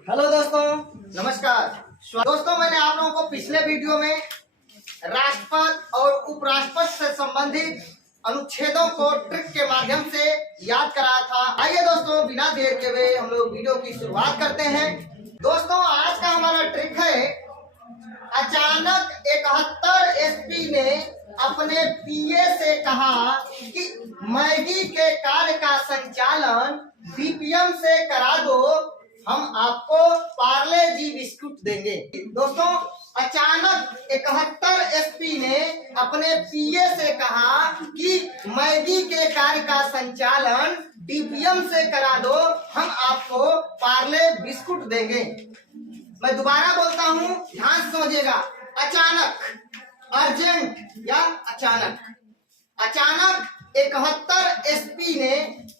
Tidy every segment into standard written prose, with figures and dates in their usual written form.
Hello दोस्तों, नमस्कार। दोस्तों, मैंने आप लोगों को पिछले वीडियो में राष्ट्रपति और उपराष्ट्रपति से संबंधित अनुच्छेदों को ट्रिक के माध्यम से याद कराया था। आइए दोस्तों, बिना देर के हुए हम लोग वीडियो की शुरुआत करते हैं। दोस्तों, आज का हमारा ट्रिक है, अचानक 71 एसपी ने अपने पीए से कहा कि मैगी के कार्य का संचालन बीपीएम से करा दो, हम आपको पार्ले जी बिस्कुट देंगे। दोस्तों, अचानक 71 एसपी ने अपने पीए से कहा कि मैगी के कार्य का संचालन डीपीएम से करा दो, हम आपको पार्ले बिस्कुट देंगे। मैं दोबारा बोलता हूँ, ध्यान से समझिएगा। अचानक, अर्जेंट या अचानक। अचानक 71 एसपी ने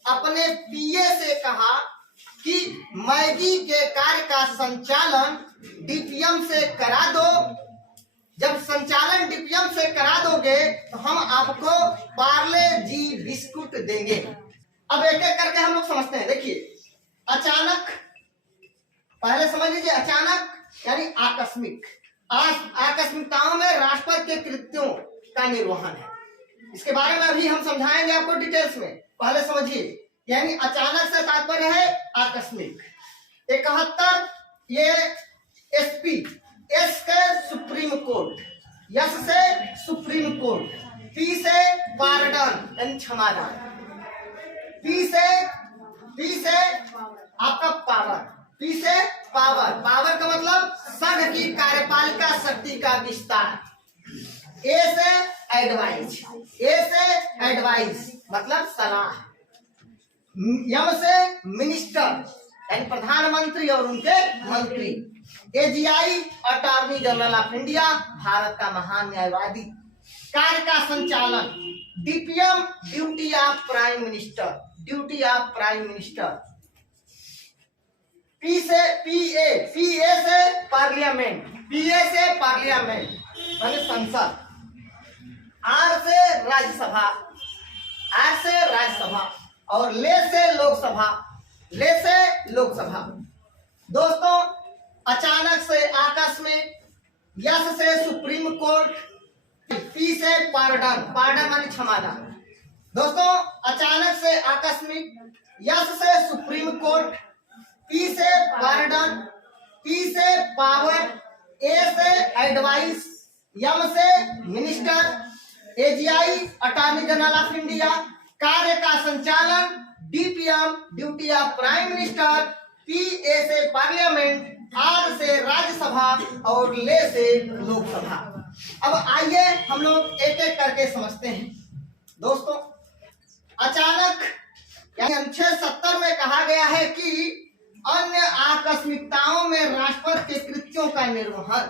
अपने पीए से कहा कि मैगी के कार्य का संचालन डीपीएम से करा दो। जब संचालन डीपीएम से करा दोगे तो हम आपको पार्ले जी बिस्कुट देंगे। अब एक एक करके हम लोग समझते हैं। देखिए, अचानक, पहले समझ लीजिए, अचानक यानी आकस्मिक। आकस्मिकताओं में राष्ट्रपति के कृत्यों का निर्वहन है। इसके बारे में अभी हम समझाएंगे आपको डिटेल्स में। पहले समझिए, यानी अचानक से तात्पर्य है आकस्मिक। 71 ये एसपी, एस के सुप्रीम कोर्ट, यस से सुप्रीम कोर्ट, पी से पार्डन यानी क्षमादान, पी से आपका पावर, पी से पावर, पावर का मतलब संघ की कार्यपालिका शक्ति का विस्तार। ए से एडवाइस, ए से एडवाइस मतलब सलाह। यम से मिनिस्टर यानी प्रधानमंत्री और उनके मंत्री। AGI attorney general of India, Bharat का महान न्यायवादी। कार्य का संचालन DPM, duty of prime minister, duty of prime minister. P से पीए, पीए से पार्लियामेंट, पीए से पार्लियामेंट माने संसद। आर से राज्यसभा, आर से राज्यसभा और ले से लोकसभा, ले से लोकसभा। दोस्तों, अचानक से आकस्मिक, यस से सुप्रीम कोर्ट, पी से पार्डन, पार्डन माने क्षमादान। दोस्तों, अचानक से आकस्मिक, यस से सुप्रीम कोर्ट, पी से पार्डन, पी से पावर, ए से एडवाइस, यम से minister, AGI attorney general of India. कार्य का संचालन DPM, duty of prime minister, PA से पार्लियामेंट, आर से राज्यसभा और ले से लोकसभा। अब आइए हम लोग एक एक करके समझते हैं। दोस्तों, अचानक यानी अनुच्छेद 70 में कहा गया है कि अन्य आकस्मिकताओं में राष्ट्रपति के कृत्यों का निर्वहन।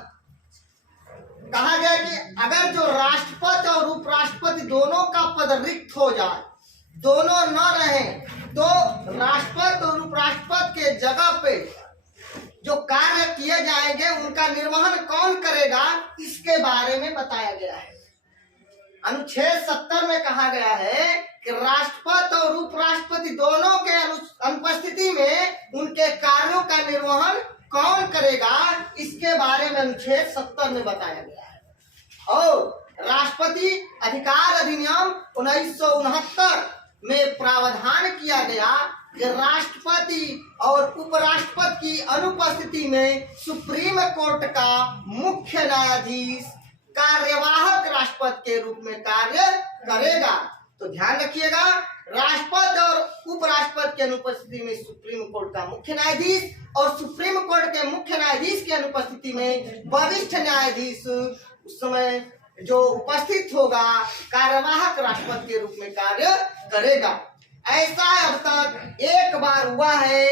कहा गया कि अगर जो राष्ट्रपति और उपराष्ट्रपति दोनों का पद रिक्त हो जाए, दोनों न रहे, तो राष्ट्रपति और उपराष्ट्रपति के जगह पे जो कार्य किए जाएंगे उनका निर्वहन कौन करेगा, इसके बारे में बताया गया है। अनुच्छेद 70 में कहा गया है कि राष्ट्रपति और उपराष्ट्रपति दोनों के अनुपस्थिति में उनके कार्यों का निर्वहन कौन करेगा, इसके बारे में अनुच्छेद 70 में बताया गया है। और राष्ट्रपति अधिकार अधिनियम 1969 में प्रावधान किया गया कि राष्ट्रपति और उपराष्ट्रपति की अनुपस्थिति में सुप्रीम कोर्ट का मुख्य न्यायाधीश कार्यवाहक राष्ट्रपति के रूप में कार्य करेगा। तो ध्यान रखिएगा, राष्ट्रपति और उपराष्ट्रपति की अनुपस्थिति में सुप्रीम कोर्ट का मुख्य न्यायाधीश और सुप्रीम कोर्ट के मुख्य न्यायाधीश की अनुपस्थिति में वरिष्ठ न्यायाधीश उस समय जो उपस्थित होगा कार्यवाहक राष्ट्रपति के रूप में कार्य करेगा। ऐसा अब तक एक बार हुआ है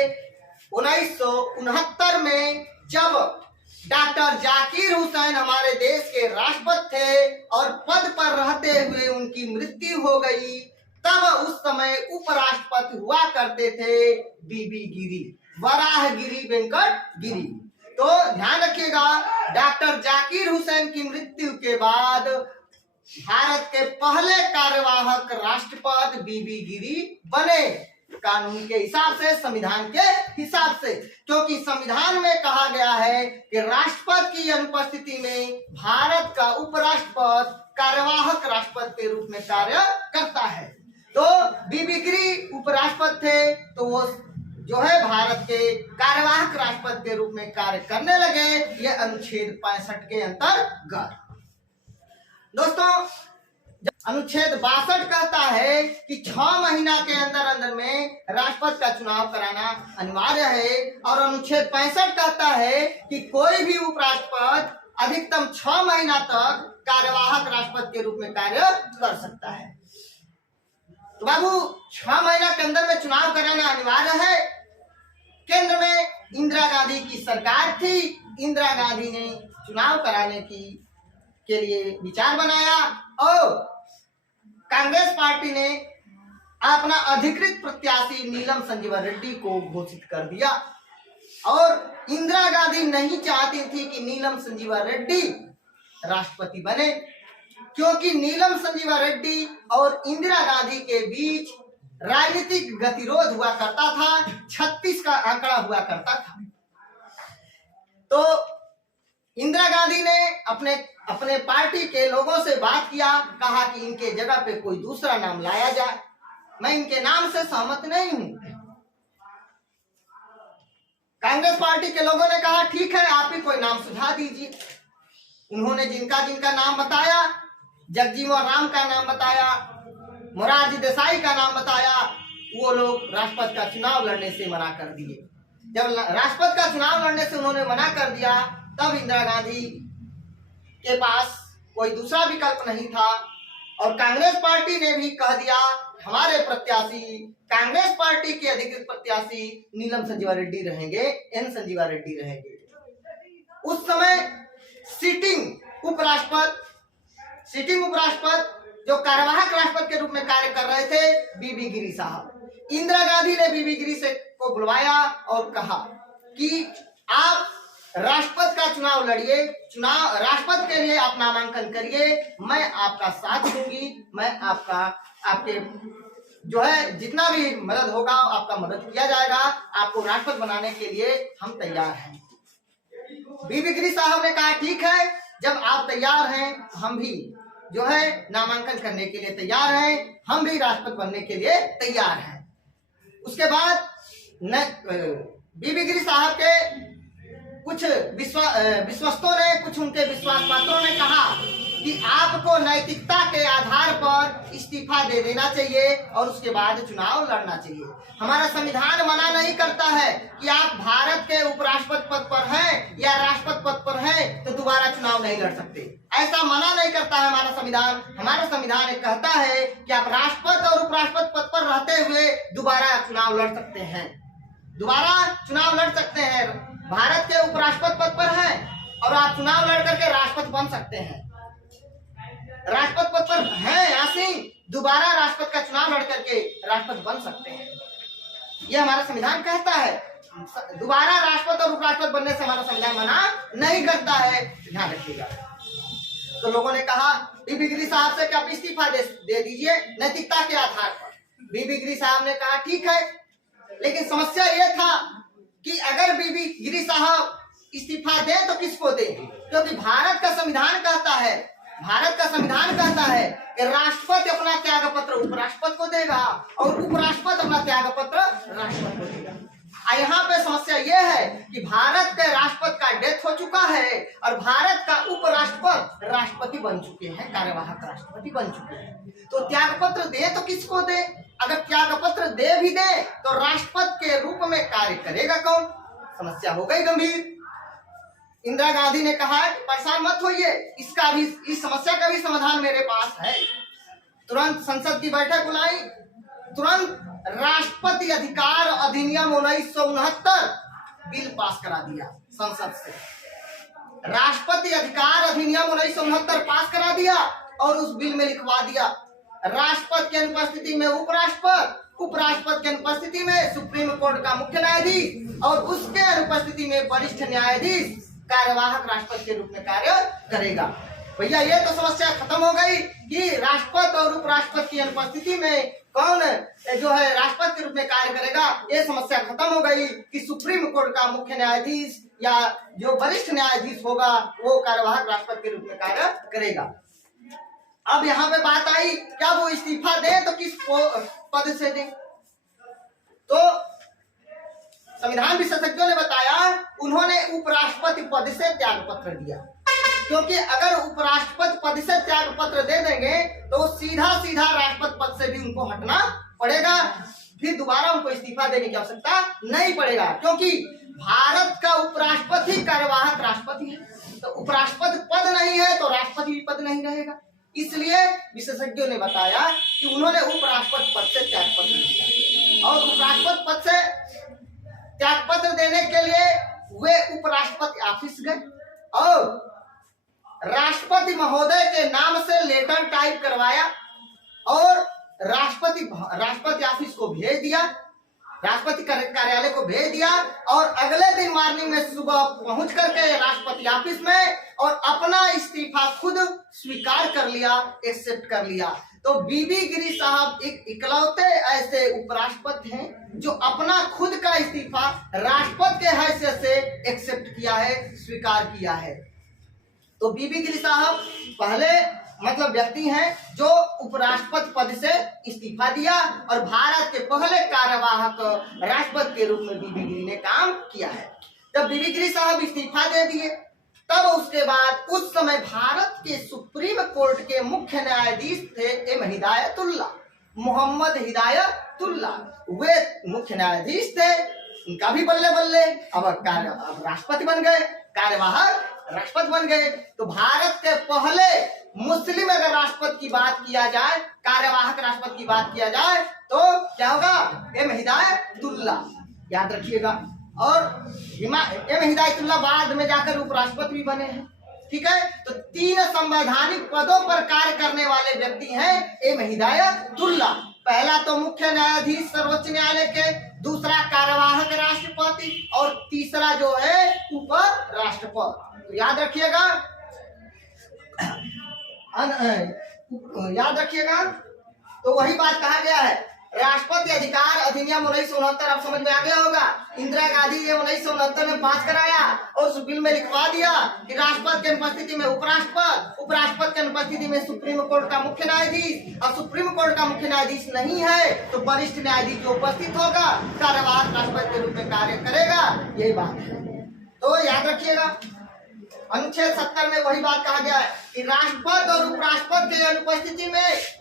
1969 में, जब डॉक्टर जाकिर हुसैन हमारे देश के राष्ट्रपति थे और पद पर रहते हुए उनकी मृत्यु हो गई। तब उस समय उपराष्ट्रपति हुआ करते थे बीबी गिरी, वराहगिरी वेंकट गिरी। तो ध्यान रखिएगा, डॉक्टर जाकिर हुसैन की मृत्यु के बाद भारत के पहले कार्यवाहक राष्ट्रपति बीबी गिरी बने। कानून के हिसाब से, संविधान के हिसाब से, क्योंकि संविधान में कहा गया है कि राष्ट्रपति की अनुपस्थिति में भारत का उपराष्ट्रपति कार्यवाहक राष्ट्रपति के रूप में कार्य करता है। तो बीबी गिरी उपराष्ट्रपति थे, तो वो जो है भारत के कार्यवाहक राष्ट्रपति के रूप में कार्य करने लगे। ये अनुच्छेद 65 के अंतर्गत। दोस्तों, अनुच्छेद 62 कहता है कि 6 महीना के अंदर अंदर में राष्ट्रपति का चुनाव कराना अनिवार्य है, और अनुच्छेद 65 कहता है कि कोई भी उपराष्ट्रपति अधिकतम 6 महीना तक कार्यवाहक राष्ट्रपति के रूप में कार्य कर सकता है। तो बाबू, 6 महीना के अंदर में चुनाव कराना अनिवार्य है। केंद्र में इंदिरा गांधी की सरकार थी। इंदिरा गांधी ने चुनाव कराने के लिए विचार बनाया, और कांग्रेस पार्टी ने अपना अधिकृत प्रत्याशी नीलम संजीवा रेड्डी को घोषित कर दिया। और इंदिरा गांधी नहीं चाहती थी कि नीलम संजीवा रेड्डी राष्ट्रपति बने, क्योंकि नीलम संजीवा रेड्डी और इंदिरा गांधी के बीच राजनीतिक गतिरोध हुआ करता था। 36 का आंकड़ा हुआ करता था। तो इंदिरा गांधी ने अपने पार्टी के लोगों से बात किया, कहा कि इनके जगह पे कोई दूसरा नाम लाया जाए, मैं इनके नाम से सहमत नहीं हूं। कांग्रेस पार्टी के लोगों ने कहा ठीक है, आप ही कोई नाम सुझा दीजिए। उन्होंने जिनका नाम बताया, जगजीवन राम का नाम बताया, मोरारजी देसाई का नाम बताया, वो लोग राष्ट्रपति का चुनाव लड़ने से मना कर दिए। जब राष्ट्रपति का चुनाव लड़ने से उन्होंने मना कर दिया, तब इंदिरा गांधी के पास कोई दूसरा विकल्प नहीं था, और कांग्रेस पार्टी ने भी कह दिया हमारे प्रत्याशी, कांग्रेस पार्टी के अधिकृत प्रत्याशी नीलम संजीवा रेड्डी रहेंगे, एन संजीवा रेड्डी रहेंगे। उस समय सिटिंग उपराष्ट्रपति जो कार्यवाहक राष्ट्रपति के रूप में कार्य कर रहे थे, बीबी गिरी साहब। इंदिरा गांधी ने बीबी गिरी से को बुलवाया और कहा कि आप राष्ट्रपति का चुनाव लड़िए, राष्ट्रपति के लिए आप नामांकन करिए, मैं आपका साथ दूंगी, मैं आपके जो है जितना भी मदद होगा आपका मदद किया जाएगा, आपको राष्ट्रपति बनाने के लिए हम तैयार हैं। बीबी गिरी साहब ने कहा ठीक है, जब आप तैयार हैं हम भी जो है नामांकन करने के लिए तैयार हैं, हम भी राष्ट्रपति बनने के लिए तैयार हैं। उसके बाद बीबी गिरी साहब के कुछ विश्वस्तों ने, कुछ उनके विश्वास पात्रों ने कहा कि आपको नैतिकता के आधार पर इस्तीफा दे देना चाहिए और उसके बाद चुनाव लड़ना चाहिए। हमारा संविधान मना नहीं करता है कि आप भारत के उपराष्ट्रपति पद पर हैं या राष्ट्रपति पद पर हैं तो दोबारा चुनाव नहीं लड़ सकते, ऐसा मना नहीं करता है हमारा संविधान। हमारा संविधान एक कहता है कि आप राष्ट्रपति और उपराष्ट्रपति पद पर रहते हुए दोबारा चुनाव लड़ सकते हैं, भारत के उपराष्ट्रपति पद पर हैं और आप चुनाव लड़ करके राष्ट्रपति बन सकते हैं, राष्ट्रपति पद पर हैं आसीन, दोबारा राष्ट्रपति का चुनाव लड़ करके राष्ट्रपति बन सकते हैं। यह हमारा संविधान कहता है। दोबारा राष्ट्रपति और उपराष्ट्रपति बनने से हमारा संविधान मना नहीं करता है, ध्यान रखिएगा। तो लोगों ने कहा बीबी गिरी साहब से कि आप इस्तीफा दे दीजिए नैतिकता के आधार पर। बीबी गिरी साहब ने कहा ठीक है, लेकिन समस्या यह था कि अगर बीबी गिरी साहब इस्तीफा दें तो किसको दें, क्योंकि भारत का संविधान कहता है कि राष्ट्रपति अपना त्याग पत्र उपराष्ट्रपति को देगा और उपराष्ट्रपति अपना त्याग पत्र राष्ट्रपति को देगा। यहाँ पे समस्या यह है कि भारत के राष्ट्रपति का डेथ हो चुका है और भारत का उपराष्ट्रपति राष्ट्रपति बन चुके हैं, कार्यवाहक राष्ट्रपति बन चुके हैं। तो त्याग पत्र दे तो किसको दे? अगर त्याग पत्र दे भी दे तो राष्ट्रपति के रूप में कार्य करेगा कौन? समस्या हो गई गंभीर। इंदिरा गांधी ने कहा परेशान मत होइए, इस समस्या का भी समाधान मेरे पास है। तुरंत संसद की बैठक बुलाई, तुरंत राष्ट्रपति अधिकार अधिनियम 1969 बिल पास करा दिया संसद से। राष्ट्रपति अधिकार अधिनियम 1969 पास करा दिया और उस बिल में लिखवा दिया राष्ट्रपति की अनुपस्थिति में उपराष्ट्रपति, उपराष्ट्रपति की अनुपस्थिति में सुप्रीम कोर्ट का मुख्य न्यायाधीश और उसके अनुपस्थिति में वरिष्ठ न्यायाधीश कार्यवाहक राष्ट्रपति के रूप में कार्य करेगा। भैया ये तो समस्या खत्म हो गई कि राष्ट्रपति और उपराष्ट्रपति की अनुपस्थिति में कौन जो है राष्ट्रपति के रूप में कार्य करेगा, ये समस्या खत्म हो गई कि सुप्रीम कोर्ट का मुख्य न्यायाधीश या जो वरिष्ठ न्यायाधीश होगा वो कार्यवाहक राष्ट्रपति के रूप में कार्य करेगा। अब यहाँ पे बात आई क्या वो इस्तीफा दे तो किस पद से दे, तो संविधान विशेषज्ञों ने बताया उन्होंने उपराष्ट्रपति पद से त्याग पत्र दिया, क्योंकि अगर उपराष्ट्रपति पद से त्याग पत्र दे देंगे तो सीधा सीधा राष्ट्रपति पद से भी उनको हटना पड़ेगा, फिर दोबारा उनको इस्तीफा देने की आवश्यकता नहीं पड़ेगा, क्योंकि भारत का उपराष्ट्रपति कार्यवाहक राष्ट्रपति है, तो उपराष्ट्रपति पद नहीं है तो राष्ट्रपति भी पद नहीं रहेगा। इसलिए विशेषज्ञों ने बताया कि उन्होंने उपराष्ट्रपति पद से त्याग पत्र दिया, और उपराष्ट्रपति पद से त्याग पत्र देने के लिए वे उपराष्ट्रपति ऑफिस गए और राष्ट्रपति महोदय के नाम से लेटर टाइप करवाया और राष्ट्रपति ऑफिस को भेज दिया, राष्ट्रपति कार्यालय को भेज दिया, और अगले दिन मॉर्निंग में सुबह पहुंच करके राष्ट्रपति ऑफिस में और अपना इस्तीफा खुद स्वीकार कर लिया, एक्सेप्ट कर लिया। तो बीबी गिरी साहब एक इकलौते ऐसे उपराष्ट्रपति हैं जो अपना खुद का इस्तीफा राष्ट्रपति के हैसियत से एक्सेप्ट किया है, स्वीकार किया है। तो बीबी गिरी साहब पहले मतलब व्यक्ति हैं जो उपराष्ट्रपति पद से इस्तीफा दिया और भारत के पहले कार्यवाहक राष्ट्रपति के रूप में बीबी गिरी ने काम किया है। जब बीबी गिरी साहब इस्तीफा दे दिए तब उसके बाद उस समय भारत के सुप्रीम कोर्ट के मुख्य न्यायाधीश थे एम हिदायतुल्ला, मोहम्मद हिदायतुल्ला, वे मुख्य न्यायाधीश थे। उनका भी बल्ले बल्ले अब राष्ट्रपति बन गए, कार्यवाहक राष्ट्रपति बन गए। तो भारत के पहले मुस्लिम अगर राष्ट्रपति की बात किया जाए, कार्यवाहक राष्ट्रपति की बात किया जाए तो क्या होगा, एम हिदायतुल्ला, याद रखिएगा। और एम हिदायतुल्ला बाद में जाकर उपराष्ट्रपति भी बने हैं, ठीक है। तो 3 संवैधानिक पदों पर कार्य करने वाले व्यक्ति हैं एम हिदायतुल्ला। पहला तो मुख्य न्यायाधीश सर्वोच्च न्यायालय के, दूसरा कार्यवाहक राष्ट्रपति और तीसरा जो है उप राष्ट्रपति। तो याद रखिएगा, याद रखिएगा। तो वही बात कहा गया है, राष्ट्रपति अधिकार अधिनियम 1969 आप समझ में आ गया होगा। इंदिरा गांधी ने 1969 में पास कराया और उस बिल में लिखवा दिया कि राष्ट्रपति की अनुपस्थिति में उपराष्ट्रपति, उपराष्ट्रपति की अनुपस्थिति में सुप्रीम कोर्ट का मुख्य न्यायाधीश, और सुप्रीम कोर्ट का मुख्य न्यायाधीश नहीं है तो वरिष्ठ न्यायाधीश जो उपस्थित होगा कार्यवाहक राष्ट्रपति के रूप में कार्य करेगा। यही बात है, तो याद रखिएगा। अनुच्छेद 70 में वही बात कहा गया है कि राष्ट्रपति और उपराष्ट्रपति की अनुपस्थिति में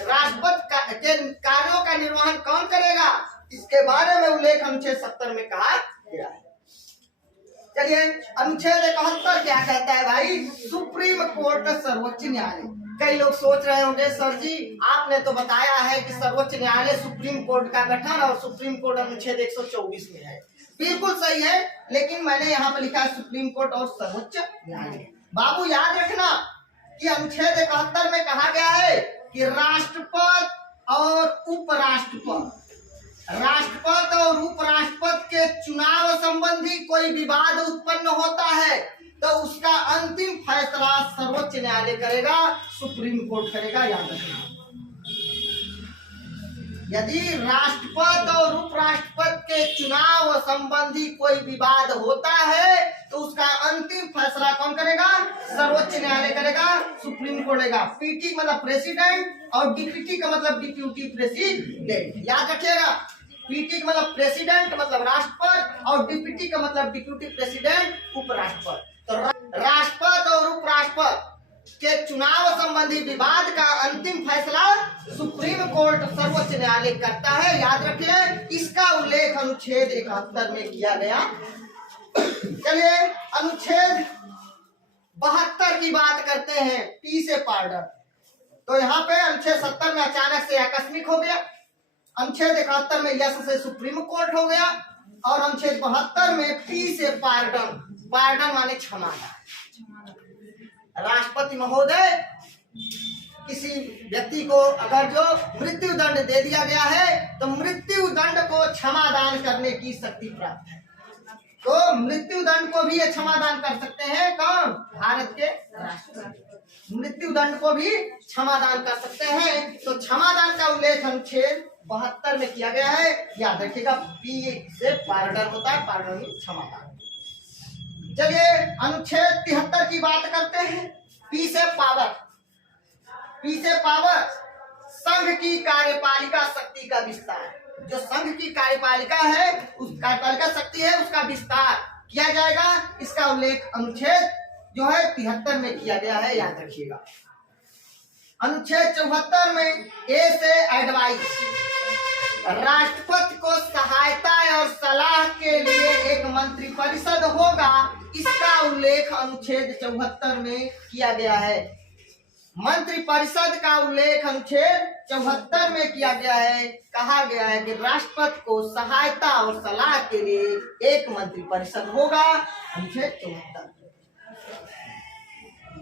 राष्ट्रपति के कार्यों का निर्वहन कौन करेगा, इसके बारे में उल्लेख अनुच्छेद 70 में कहा गया है। चलिए अनुच्छेद 71 क्या कहता है भाई, सुप्रीम कोर्ट सर्वोच्च न्यायालय। कई लोग सोच रहे होंगे सर जी आपने तो बताया है कि सर्वोच्च न्यायालय सुप्रीम कोर्ट का गठन और सुप्रीम कोर्ट अनुच्छेद 124 में है। बिल्कुल सही है, लेकिन मैंने यहाँ पे लिखा है सुप्रीम कोर्ट और सर्वोच्च न्यायालय। बाबू याद रखना कि अनुच्छेद 71 में कहा गया है कि राष्ट्रपति और उपराष्ट्रपति, राष्ट्रपति और उपराष्ट्रपति के चुनाव संबंधी कोई विवाद उत्पन्न होता है तो उसका अंतिम फैसला सर्वोच्च न्यायालय करेगा, सुप्रीम कोर्ट करेगा। याद रखना, यदि राष्ट्रपति और उपराष्ट्रपति के चुनाव संबंधी कोई विवाद होता है तो उसका अंतिम फैसला कौन करेगा, सर्वोच्च न्यायालय करेगा, सुप्रीम कोर्ट करेगा। पीटी मतलब प्रेसिडेंट और डिप्टी का मतलब डिप्यूटी प्रेसिडेंट। याद रखिएगा, पीटी का मतलब प्रेसिडेंट मतलब राष्ट्रपति और डिप्टी का मतलब डिप्यूटी प्रेसिडेंट उपराष्ट्रपति। तो राष्ट्रपति और उपराष्ट्रपति के चुनाव संबंधी विवाद का अंतिम फैसला सुप्रीम कोर्ट सर्वोच्च न्यायालय करता है। याद रखिए, इसका उल्लेख अनुच्छेद 71 में किया गया। चलिए अनुच्छेद 72 की बात करते हैं, पी से पार्डन। तो यहाँ पे अनुच्छेद 70 में अचानक से आकस्मिक हो गया, अनुच्छेद 71 में यस से सुप्रीम कोर्ट हो गया और अनुच्छेद 72 में पी से पार्डन। पार्डन माने क्षमा। राष्ट्रपति महोदय किसी व्यक्ति को अगर जो मृत्यु दंड दे दिया गया है तो मृत्यु दंड को क्षमादान करने की शक्ति प्राप्त है। तो मृत्यु दंड को भी ये क्षमादान कर सकते हैं कौन, भारत के राष्ट्रपति। मृत्यु दंड को भी क्षमादान कर सकते हैं। तो क्षमादान का उल्लेख अनुच्छेद 72 में किया गया है। याद रखिएगा, पी से पार्डन होता है, पार्डन क्षमादान। चलिए अनुच्छेद 73 की बात करते हैं। पी से पावर। पी से पावर संघ की कार्यपालिका शक्ति का विस्तार। जो संघ की कार्यपालिका है, उस कार्यपालिका शक्ति है, उसका विस्तार किया जाएगा। इसका उल्लेख अनुच्छेद जो है 73 में किया गया है, याद रखिएगा। अनुच्छेद 74 में ए से एडवाइस, राष्ट्रपति को सहायता और सलाह के लिए एक मंत्रिपरिषद होगा। इसका उल्लेख अनुच्छेद 74 में किया गया है। मंत्रिपरिषद का उल्लेख अनुच्छेद 74 में किया गया है। कहा गया है कि राष्ट्रपति को सहायता और सलाह के लिए एक मंत्रिपरिषद होगा। अनुच्छेद 74।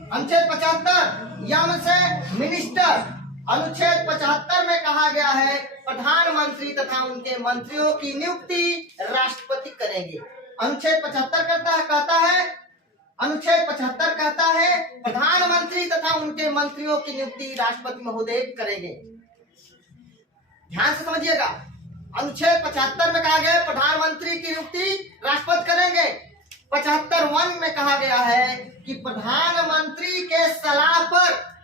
अनुच्छेद 75 यम से मिनिस्टर। अनुच्छेद 75 में कहा गया है प्रधानमंत्री तथा उनके मंत्रियों की नियुक्ति राष्ट्रपति करेंगे। अनुच्छेद 75 कहता है अनुच्छेद 75 कहता है प्रधानमंत्री तथा उनके मंत्रियों की नियुक्ति राष्ट्रपति महोदय करेंगे। ध्यान से समझिएगा, अनुच्छेद 75 में कहा गया है प्रधानमंत्री की नियुक्ति राष्ट्रपति करेंगे। 75 में कहा गया है कि प्रधानमंत्री के सलाह पर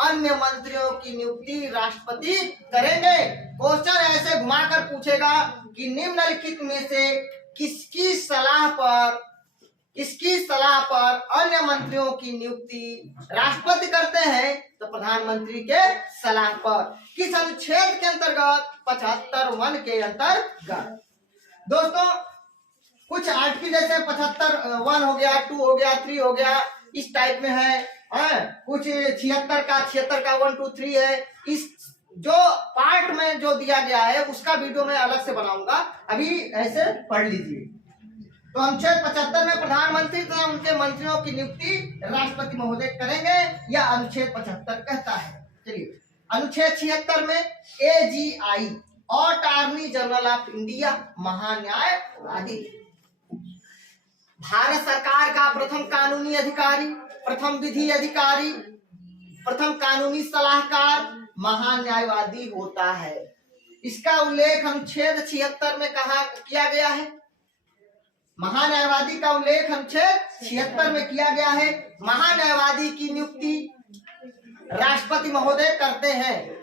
अन्य मंत्रियों की नियुक्ति राष्ट्रपति करेंगे। क्वेश्चन ऐसे घुमाकर पूछेगा कि निम्नलिखित में से किसकी सलाह पर अन्य मंत्रियों की नियुक्ति राष्ट्रपति करते हैं? तो प्रधानमंत्री के सलाह पर। किस अनुच्छेद के अंतर्गत? 75 के अंतर्गत। दोस्तों, कुछ आर्टिकल जैसे 75 हो गया, 2 हो गया, 3 हो गया, इस टाइप में है। कुछ 76 का 1, 2, 3 है। इस जो पार्ट में जो दिया गया है उसका वीडियो मैं अलग से बनाऊंगा, अभी ऐसे पढ़ लीजिए। तो अनुच्छेद 75 में प्रधानमंत्री तथा उनके मंत्रियों की नियुक्ति राष्ट्रपति महोदय करेंगे, यह अनुच्छेद 75 कहता है। चलिए अनुच्छेद 76 में AGI attorney general of India, महान्यायवादी, भारत सरकार का प्रथम कानूनी अधिकारी, प्रथम विधि अधिकारी, प्रथम कानूनी सलाहकार महान्यायवादी होता है। इसका उल्लेख अनुच्छेद 76 में किया गया है। महान्यायवादी का उल्लेख अनुच्छेद 76 में किया गया है। महान्यायवादी की नियुक्ति राष्ट्रपति महोदय करते हैं।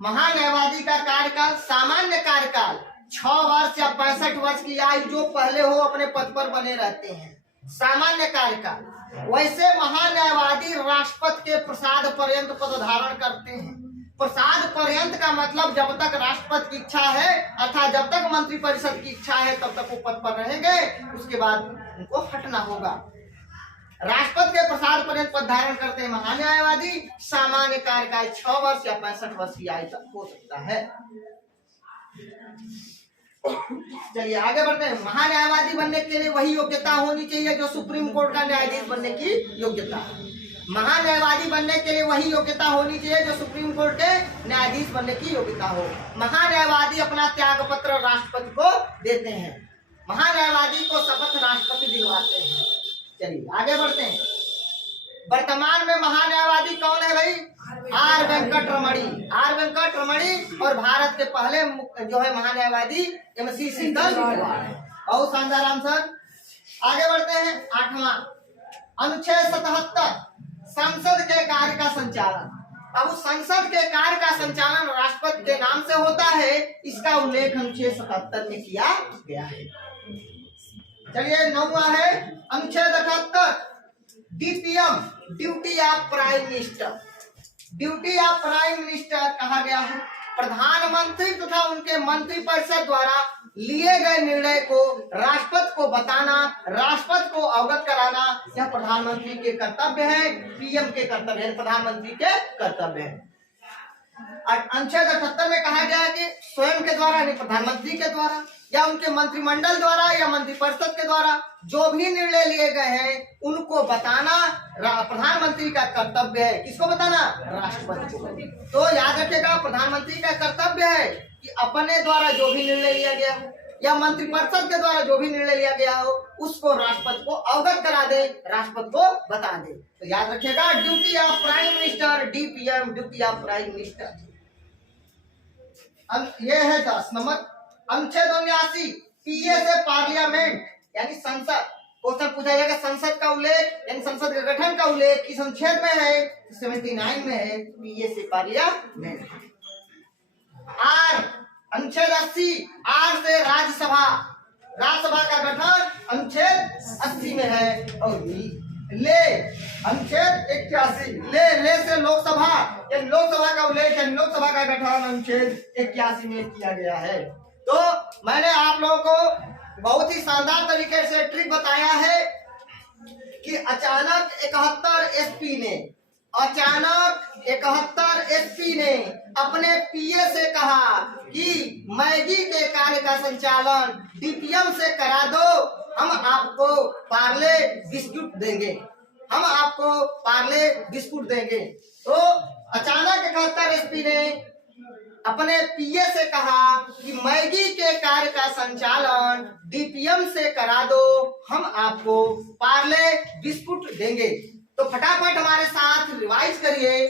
महान्यायवादी का कार्यकाल, सामान्य कार्यकाल 6 वर्ष या 65 वर्ष की आयु जो पहले हो अपने पद पर बने रहते हैं, सामान्य कार्यकाल। वैसे महान्यायवादी राष्ट्रपति के प्रसाद पर्यंत पद धारण करते हैं। प्रसाद पर्यंत का मतलब जब तक राष्ट्रपति की इच्छा है, अर्थात जब तक मंत्रिपरिषद की इच्छा है तब तक वो पद पर रहेंगे, उसके बाद उनको हटना होगा। राष्ट्रपति के प्रसाद पर्यंत पद धारण करते हैं महान्यायवादी। सामान्य कार्यकाल 6 वर्ष या 65 वर्ष की आयु तक हो सकता है। चलिए आगे बढ़ते हैं। महान्यायवादी बनने के लिए वही योग्यता होनी चाहिए जो सुप्रीम कोर्ट का न्यायाधीश बनने की योग्यता है। महान्यायवादी बनने के लिए वही योग्यता होनी चाहिए जो सुप्रीम कोर्ट के न्यायाधीश बनने की योग्यता हो। महान्यायवादी अपना त्याग पत्र राष्ट्रपति को देते हैं। महान्यायवादी को शपथ राष्ट्रपति दिलवाते हैं। चलिए आगे बढ़ते हैं। वर्तमान में महान्यायवादी कौन है भाई? Are Venkat Ramani. Are Venkat रमणी और भारत के पहले जो है महान्यायवादी MC शीतल और शानदार आंसर। आगे बढ़ते हैं। 8वां अनुच्छेद 77 संसद के कार्य का संचालन। अब उस संसद के कार्य का संचालन राष्ट्रपति के नाम से होता है। इसका उल्लेख अनुच्छेद 77 में किया गया है। चलिए 9वां है अनुच्छेद 78 DPM duty of prime minister. Duty of prime minister कहा गया है प्रधानमंत्री तथा उनके मंत्रिपरिषद द्वारा लिए गए निर्णय को राष्ट्रपति को बताना, राष्ट्रपति को अवगत कराना, यह प्रधानमंत्री के कर्तव्य है। PM के कर्तव्य है, प्रधानमंत्री के कर्तव्य है। अनुच्छेद 78 में कहा गया है कि स्वयं के द्वारा नहीं, प्रधानमंत्री के द्वारा या उनके मंत्रिमंडल द्वारा या मंत्रिपरिषद के द्वारा जो भी निर्णय लिए गए हैं उनको बताना प्रधानमंत्री का कर्तव्य है। किसको बताना? राष्ट्रपति को। तो याद रखिएगा प्रधानमंत्री का कर्तव्य है कि अपने द्वारा जो भी निर्णय लिया गया या मंत्रिपरिषद के द्वारा जो भी निर्णय लिया गया हो उसको राष्ट्रपति को अवगत करा दे, राष्ट्रपति को बता दे। तो याद रखिएगा, duty of prime minister, DPM, duty of prime minister. ये है 10 नंबर। अनुच्छेद 79 पीए से पार्लियामेंट यानी संसद। क्वेश्चन पूछा जाएगा संसद का उल्लेख यानी संसद के गठन का उल्लेख किस अनुच्छेद में है? 79 में है, पीए से पार्लियामेंट। आर अनुच्छेद 80 आर से राज्यसभा, राज्यसभा का गठन अनुच्छेद 80 में है। और ले अनुच्छेद 81 ले से लोकसभा यानी लोकसभा का उल्लेख यानी लोकसभा का गठन अनुच्छेद 81 में किया गया है। तो मैंने आप लोगों को बहुत ही शानदार तरीके से ट्रिक बताया है कि अचानक 71 एसपी ने अपने पीए से कहा कि मैगी के कार्य का संचालन डीपीएम से करा दो, हम आपको पार्ले बिस्कुट देंगे, हम आपको पार्ले बिस्कुट देंगे। तो अचानक 71 एसपी ने अपने पीए से कहा कि मैगी के कार्य का संचालन डीपीएम से करा दो, हम आपको पार्ले बिस्कुट देंगे। तो फटाफट हमारे साथ रिवाइज करिए।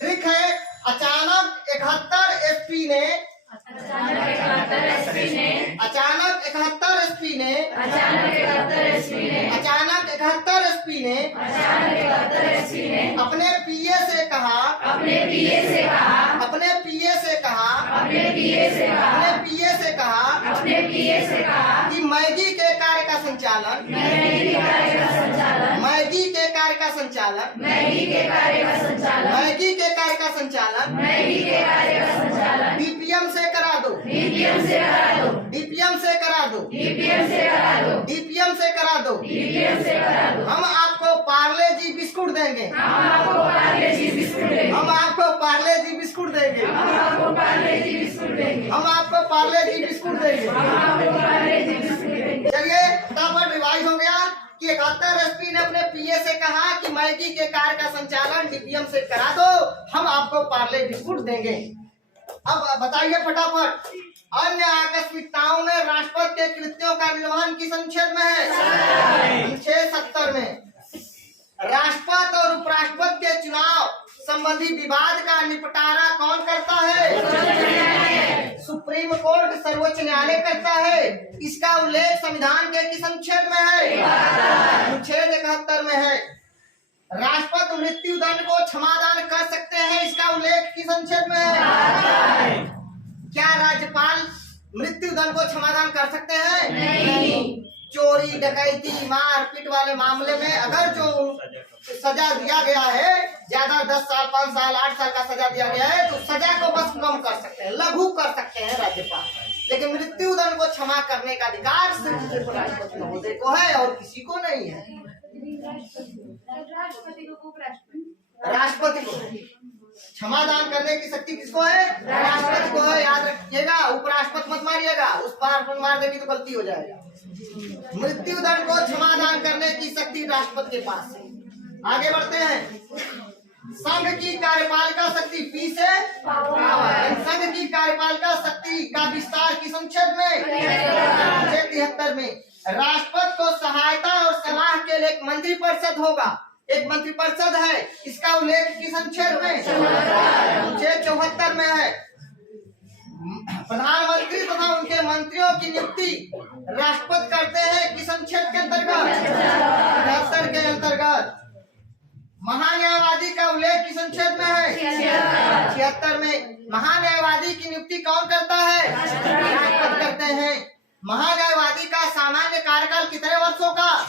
ट्रिक है, अचानक 71 एसपी ने अपने पीए से कहा कि मैगी के कार्य का संचालन डीपीएम से करा दो, हम आपको पार्ले जी बिस्कुट देंगे, चलिए फटाफट रिवाइज हो गया कि 71 एसपी ने अपने पीए से कहा कि मैगी के कार्य का संचालन डीपीएम से करा दो, हम आपको पार्ले बिस्कुट देंगे। अब बताइए फटाफट, अन्य आकस्मिकताओं में राष्ट्रपति के कृत्यों का निर्वहन किस अनुच्छेद में है? अनुच्छेद 70 में। राष्ट्रपति और उपराष्ट्रपति के चुनाव संबंधी विवाद का निपटारा कौन करता है? सुप्रीम कोर्ट, सर्वोच्च न्यायालय करता है। इसका उल्लेख संविधान के किस अनुच्छेद में है? अनुच्छेद 71 में है। राष्ट्रपति मृत्यु दंड को क्षमादान कर सकते हैं, इसका उल्लेख किस अनुच्छेद में है? क्या राज्यपाल मृत्यु दंड को क्षमादान कर सकते हैं? नहीं। चोरी, डकैती, मारपीट वाले मामले में अगर जो सजा दिया गया है, ज्यादा 10 साल, 5 साल, 8 साल का सजा दिया गया है, तो सजा को बस कम कर सकते हैं, लघु कर सकते हैं राज्यपाल। लेकिन मृत्यु दंड को क्षमा करने का अधिकार सिर्फ राष्ट्रपति महोदय को है और किसी को नहीं है। राष्ट्रपति को क्षमादान करने की शक्ति किसको है? राष्ट्रपति को है। याद रखिएगा, उपराष्ट्रपति मत मारिएगा, उस पर मार देगी तो गलती हो जाएगा। मृत्यु दंड को क्षमादान करने की शक्ति राष्ट्रपति के पास है। आगे बढ़ते हैं। संघ की कार्यपालिका शक्ति, पी से संघ की कार्यपालिका शक्ति का विस्तार किस अनुच्छेद में? 73 में। राष्ट्रपति को सहायता और सलाह के लिए एक मंत्रिपरिषद होगा, एक मंत्रिपरिषद है, इसका उल्लेख किस अनुच्छेद में? अनुच्छेद 74 में है। प्रधानमंत्री तथा उनके मंत्रियों की नियुक्ति राष्ट्रपति करते हैं किस अनुच्छेद के अंतर्गत? 73 के अंतर्गत। महान्यायवादी का उल्लेख किस अनुच्छेद में है? 76 में। महान्यायवादी की नियुक्ति कौन करता है? राष्ट्रपति करते हैं। महान्यायवादी का सामान्य कार्यकाल कितने वर्षों का?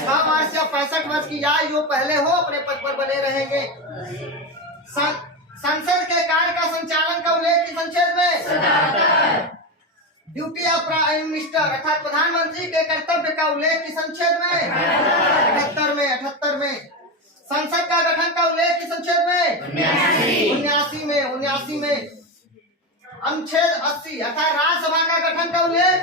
6 वर्ष या 65 वर्ष की आयु पहले हो अपने पद पर बने रहेंगे। संसद के कार्य का संचालन का उल्लेख किस अनुच्छेद में? ड्यूटी ऑफ प्राइम मिनिस्टर अर्थात प्रधानमंत्री के कर्तव्य का उल्लेख किस अनुच्छेद में? 78 में। संसद का गठन का उल्लेख किस अनुच्छेद में? 79 में। अनुच्छेद 80 अर्थात राज्यसभा का गठन का उल्लेख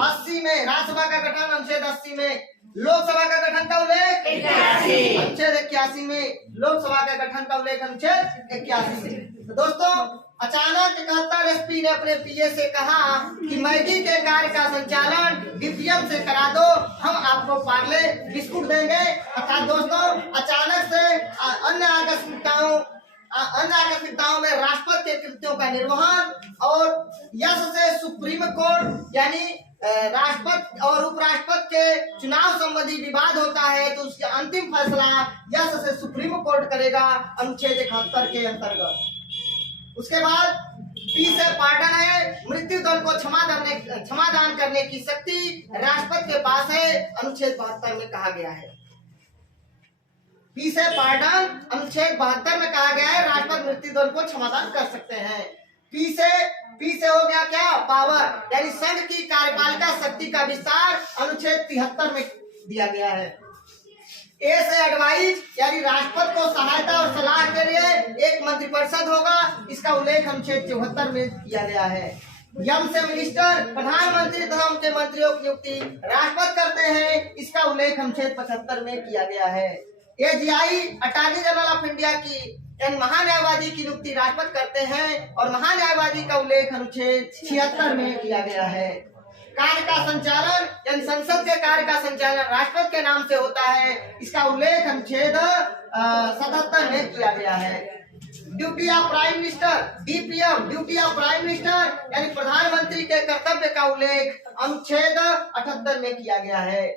80 में। राज्यसभा का गठन अनुच्छेद 80 में। लोकसभा का गठन का उल्लेख 81 अनुच्छेद 81 में। लोकसभा का गठन का उल्लेख अनुच्छेद 81 में। तो दोस्तों अचानक 71 एसपी ने अपने पीए से कहा कि मैगी के कार्य का संचालन डीपीएम से करा दो, हम आपको पार्ले बिस्कुट देंगे। अर्थात दोस्तों अचानक से अन्य आकस्मिकताओं में राष्ट्रपति के कृत्यों का निर्वहन और यश से सुप्रीम कोर्ट यानी राष्ट्रपति और उपराष्ट्रपति के चुनाव संबंधी विवाद होता है तो उसका अंतिम फैसला यश से सुप्रीम कोर्ट करेगा अनुच्छेद 71 के अंतर्गत। उसके बाद पी से पार्डन है, मृत्यु दंड को क्षमादान करने की शक्ति राष्ट्रपति के पास है, अनुच्छेद 72 में कहा गया है। पी से पार्डन अनुच्छेद 72 में कहा गया है राष्ट्रपति मृत्यु दंड को क्षमादान कर सकते हैं। पी से हो गया क्या, पावर यानी संघ की कार्यपालिका शक्ति का विस्तार अनुच्छेद 73 में दिया गया है। ए से एडवाइज यानी राष्ट्रपति को सहायता और सलाह के लिए एक मंत्रिपरिषद होगा, इसका उल्लेख अनुच्छेद 74 में किया गया है। यम से मिनिस्टर प्रधानमंत्री तथा उनके मंत्रियों की नियुक्ति राष्ट्रपति करते हैं, इसका उल्लेख अनुच्छेद 75 में किया गया है। AGI attorney general of India की यानी महान्यायवादी की नियुक्ति राष्ट्रपति करते हैं और महान्यायवादी का उल्लेख अनुच्छेद 76 में किया गया है। कार्य का संचालन यानी संसद के कार्य का संचालन राष्ट्रपति के नाम से होता है, इसका उल्लेख अनुच्छेद 77 में किया गया है। Duty of prime minister DPM duty of prime minister यानी प्रधानमंत्री के कर्तव्य का उल्लेख अनुच्छेद 78 में किया गया है।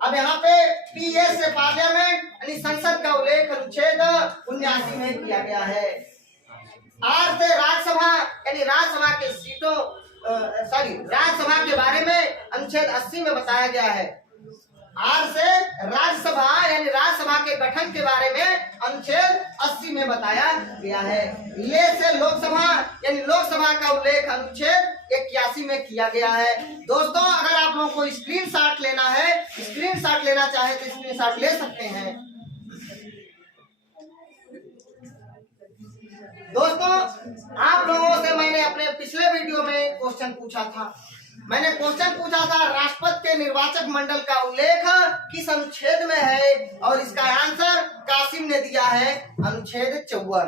अब यहाँ पे पीए से पार्लियामेंट यानी संसद का उल्लेख अनुच्छेद 79 में किया गया है। आर से राज्यसभा यानी राज्यसभा के सीटों राज्यसभा के बारे में अनुच्छेद 80 में बताया गया है। आर से राज्यसभा यानी राज्यसभा के गठन के बारे में अनुच्छेद 80 में बताया गया है। ये से लोकसभा यानी लोकसभा का उल्लेख अनुच्छेद 81 में किया गया है। दोस्तों अगर आप लोगों को स्क्रीनशॉट लेना है, स्क्रीनशॉट लेना चाहे तो स्क्रीनशॉट ले सकते हैं। दोस्तों आप लोगों से मैंने अपने पिछले वीडियो में क्वेश्चन पूछा था। मैंने क्वेश्चन पूछा था राष्ट्रपति के निर्वाचक मंडल का उल्लेख किस अनुच्छेद में है और इसका आंसर कासिम ने दिया है अनुच्छेद 54।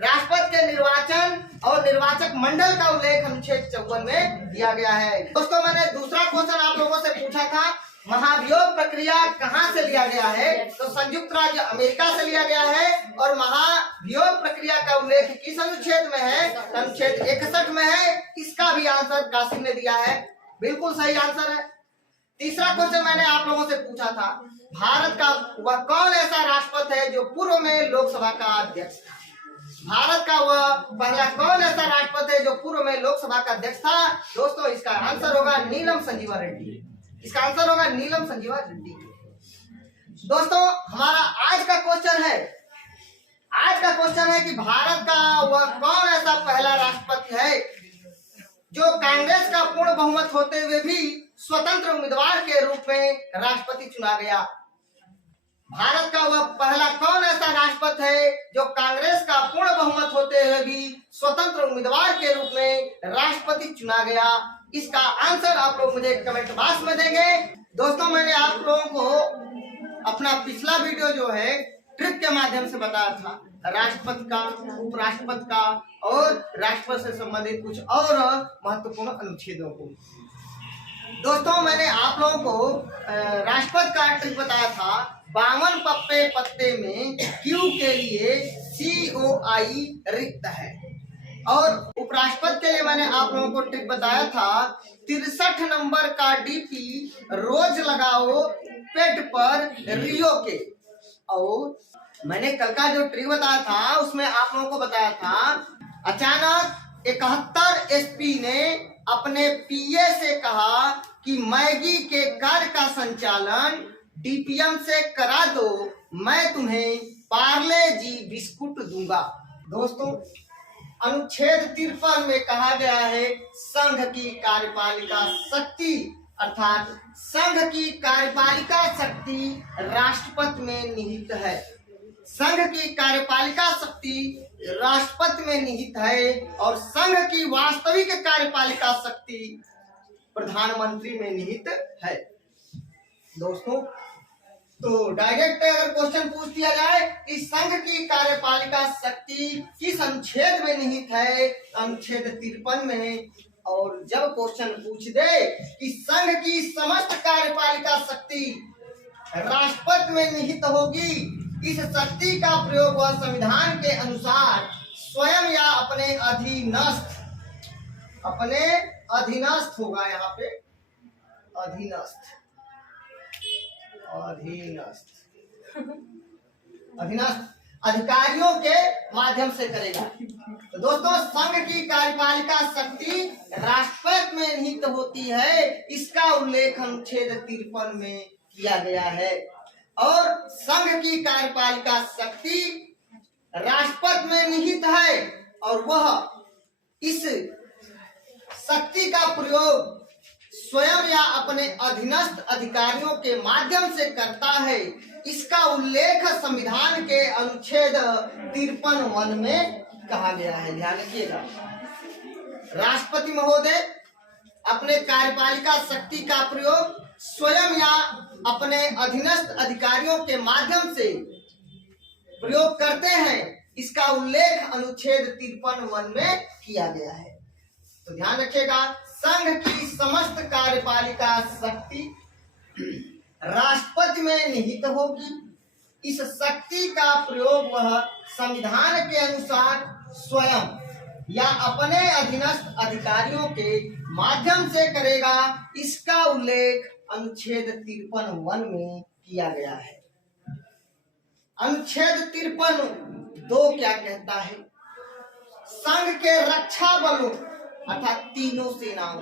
राष्ट्रपति के निर्वाचन और निर्वाचक मंडल का उल्लेख अनुच्छेद 54 में दिया गया है। दोस्तों मैंने दूसरा क्वेश्चन आप लोगों से पूछा था महाभियोग प्रक्रिया कहाँ से लिया गया है, तो संयुक्त राज्य अमेरिका से लिया गया है और महाभियोग प्रक्रिया का उल्लेख किस अनुच्छेद में है, अनुच्छेद 61 में है। इसका भी आंसर कासिम ने दिया है, बिल्कुल सही आंसर है। तीसरा क्वेश्चन मैंने आप लोगों से पूछा था भारत का वह कौन ऐसा राष्ट्रपति है जो पूर्व में लोकसभा का अध्यक्ष था। भारत का वह पहला कौन ऐसा राष्ट्रपति है जो पूर्व में लोकसभा का अध्यक्ष था। दोस्तों इसका आंसर होगा नीलम संजीवा रेड्डी। इसका आंसर होगा नीलम संजीवा रेड्डी। दोस्तों हमारा आज का क्वेश्चन है कि भारत का वह कौन ऐसा पहला राष्ट्रपति है जो कांग्रेस का पूर्ण बहुमत होते हुए भी स्वतंत्र उम्मीदवार के रूप में राष्ट्रपति चुना गया। भारत का वह पहला कौन ऐसा राष्ट्रपति है जो कांग्रेस का पूर्ण बहुमत होते हुए भी स्वतंत्र उम्मीदवार के रूप में राष्ट्रपति चुना गया। इसका आंसर आप लोग मुझे कमेंट बॉक्स में देंगे। दोस्तों मैंने आप लोगों को अपना पिछला वीडियो जो है ट्रिक के माध्यम से बताया था राष्ट्रपति का, उपराष्ट्रपति का और राष्ट्रपति से संबंधित कुछ और महत्वपूर्ण अनुच्छेदों को। दोस्तों मैंने आप लोगों को राष्ट्रपति का ट्रिक बताया था 52 पप्पे पत्ते में क्यू के लिए COI रिक्त है और उपराष्ट्रपति के लिए मैंने आप लोगों को ट्रिक बताया था 63 नंबर का DP रोज लगाओ पेट पर रियो के। और मैंने कल का जो ट्रिक बताया था उसमें आप लोगों को बताया था अचानक 71 SP ने अपने PA से कहा कि मैगी के कार्य का संचालन DPM से करा दो, मैं तुम्हें पार्ले जी बिस्कुट दूंगा। दोस्तों अनुच्छेद 53 में कहा गया है संघ की कार्यपालिका शक्ति अर्थात संघ की कार्यपालिका शक्ति राष्ट्रपति में निहित है। संघ की कार्यपालिका शक्ति राष्ट्रपति में निहित है और संघ की वास्तविक कार्यपालिका शक्ति प्रधानमंत्री में निहित है। दोस्तों तो डायरेक्ट अगर क्वेश्चन पूछ दिया जाए कि संघ की कार्यपालिका शक्ति किस अनुच्छेद में निहित है, अनुच्छेद 53 में। और जब क्वेश्चन पूछ दे कि संघ की समस्त कार्यपालिका शक्ति राष्ट्रपति में निहित होगी, इस शक्ति का प्रयोग वह संविधान के अनुसार स्वयं या अपने अधीनस्थ होगा। यहाँ पे अधीनस्थ अधिकारियों के माध्यम से करेगा। तो दोस्तों, संघ की कार्यपालिका शक्ति राष्ट्रपति में निहित होती है, इसका उल्लेख अनुच्छेद 53 में किया गया है। और संघ की कार्यपालिका शक्ति राष्ट्रपति में निहित है और वह इस शक्ति का प्रयोग स्वयं या अपने अधीनस्थ अधिकारियों के माध्यम से करता है, इसका उल्लेख संविधान के अनुच्छेद 53(1) में कहा गया है। ध्यान रखिएगा, राष्ट्रपति महोदय अपने कार्यपालिका शक्ति का प्रयोग स्वयं या अपने अधीनस्थ अधिकारियों के माध्यम से प्रयोग करते हैं, इसका उल्लेख अनुच्छेद 53(1) में किया गया है। तो ध्यान रखिएगा, संघ की समस्त कार्यपालिका शक्ति राष्ट्रपति में निहित होगी। इस शक्ति का प्रयोग वह संविधान के अनुसार स्वयं या अपने अधीनस्थ अधिकारियों के माध्यम से करेगा, इसका उल्लेख अनुच्छेद 53(1) में किया गया है। अनुच्छेद 53(2) क्या कहता है? संघ के रक्षा बलों अर्थात तीनों सेनाओं,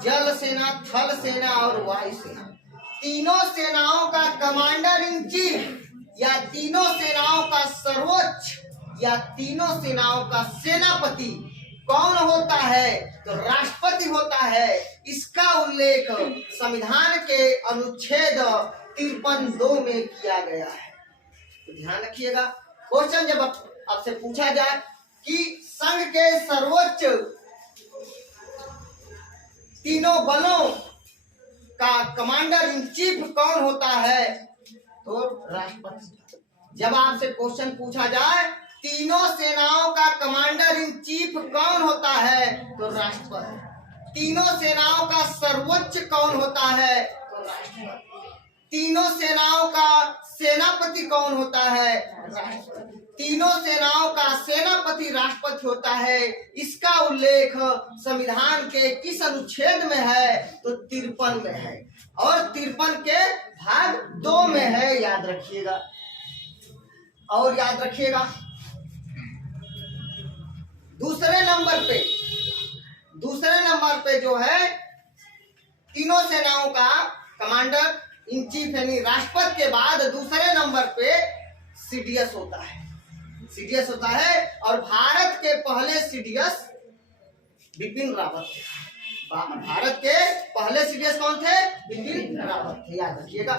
जल सेना, थल सेना और वायु सेना, तीनों सेनाओं का कमांडर इन चीफ या तीनों सेनाओं का सर्वोच्च या तीनों सेनाओं का सेनापति कौन होता है? तो राष्ट्रपति होता है। इसका उल्लेख संविधान के अनुच्छेद 53(2) में किया गया है। तो ध्यान रखिएगा, क्वेश्चन जब आपसे पूछा जाए कि संघ के सर्वोच्च तीनों बलों का कमांडर इन चीफ कौन होता है? तो राष्ट्रपति। जब आपसे क्वेश्चन पूछा जाए तीनों सेनाओं का कमांडर इन चीफ कौन होता है? तो राष्ट्रपति। तीनों सेनाओं का सर्वोच्च कौन होता है? तो राष्ट्रपति। तीनों सेनाओं का सेनापति कौन होता है? राष्ट्रपति। तीनों सेनाओं का सेनापति राष्ट्रपति होता है। इसका उल्लेख संविधान के किस अनुच्छेद में है? तो 53 में है और 53 के भाग 2 में है। याद रखिएगा और याद रखिएगा, दूसरे नंबर पे जो है तीनों सेनाओं का कमांडर इन चीफ यानी राष्ट्रपति के बाद दूसरे नंबर पे सीडीएस होता है और भारत के पहले सीडीएस बिपिन रावत थे। भारत के पहले सीडीएस कौन थे? बिपिन रावत थे। याद रखिएगा।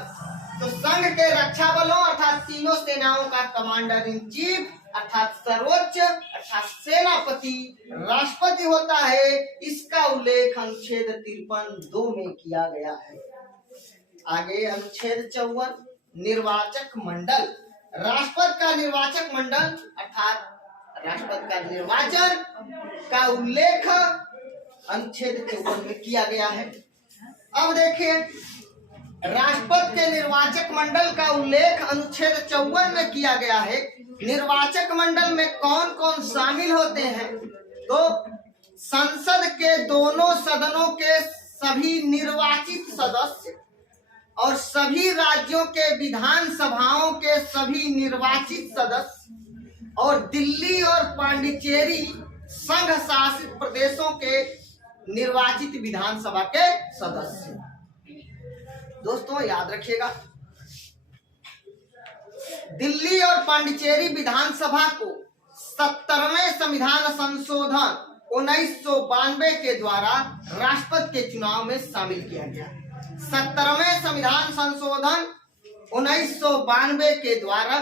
तो संघ के रक्षा बलों अर्थात तीनों सेनाओं का कमांडर इन चीफ अर्थात सर्वोच्च अर्थात सेनापति राष्ट्रपति होता है। इसका उल्लेख अनुच्छेद 53(2) में किया गया है। आगे अनुच्छेद 54 निर्वाचक मंडल। राष्ट्रपति का निर्वाचक मंडल अर्थात राष्ट्रपति का निर्वाचन का उल्लेख अनुच्छेद 54 में किया गया है। अब देखिए, राष्ट्रपति के निर्वाचक मंडल का उल्लेख अनुच्छेद 54 में किया गया है। निर्वाचक मंडल में कौन कौन शामिल होते हैं? तो संसद के दोनों सदनों के सभी निर्वाचित सदस्य और सभी राज्यों के विधानसभाओं के सभी निर्वाचित सदस्य और दिल्ली और पांडिचेरी संघ शासित प्रदेशों के निर्वाचित विधानसभा के सदस्य। दोस्तों याद रखिएगा, दिल्ली और पांडिचेरी विधानसभा को 70वें संविधान संशोधन 1992 के द्वारा राष्ट्रपति के चुनाव में शामिल किया गया। 70वें संविधान संशोधन 1992 के द्वारा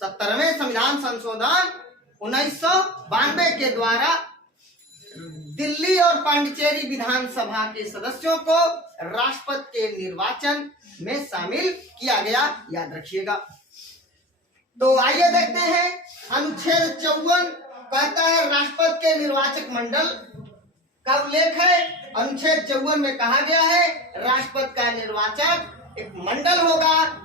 70वें संविधान संशोधन 1992 के द्वारा दिल्ली और पांडिचेरी विधानसभा के सदस्यों को राष्ट्रपति के निर्वाचन में शामिल किया गया, याद रखिएगा। तो आइए देखते हैं, अनुच्छेद 54 कहता है राष्ट्रपति के निर्वाचक मंडल का उल्लेख है। अनुच्छेद 54 में कहा गया है राष्ट्रपति का निर्वाचक एक मंडल होगा।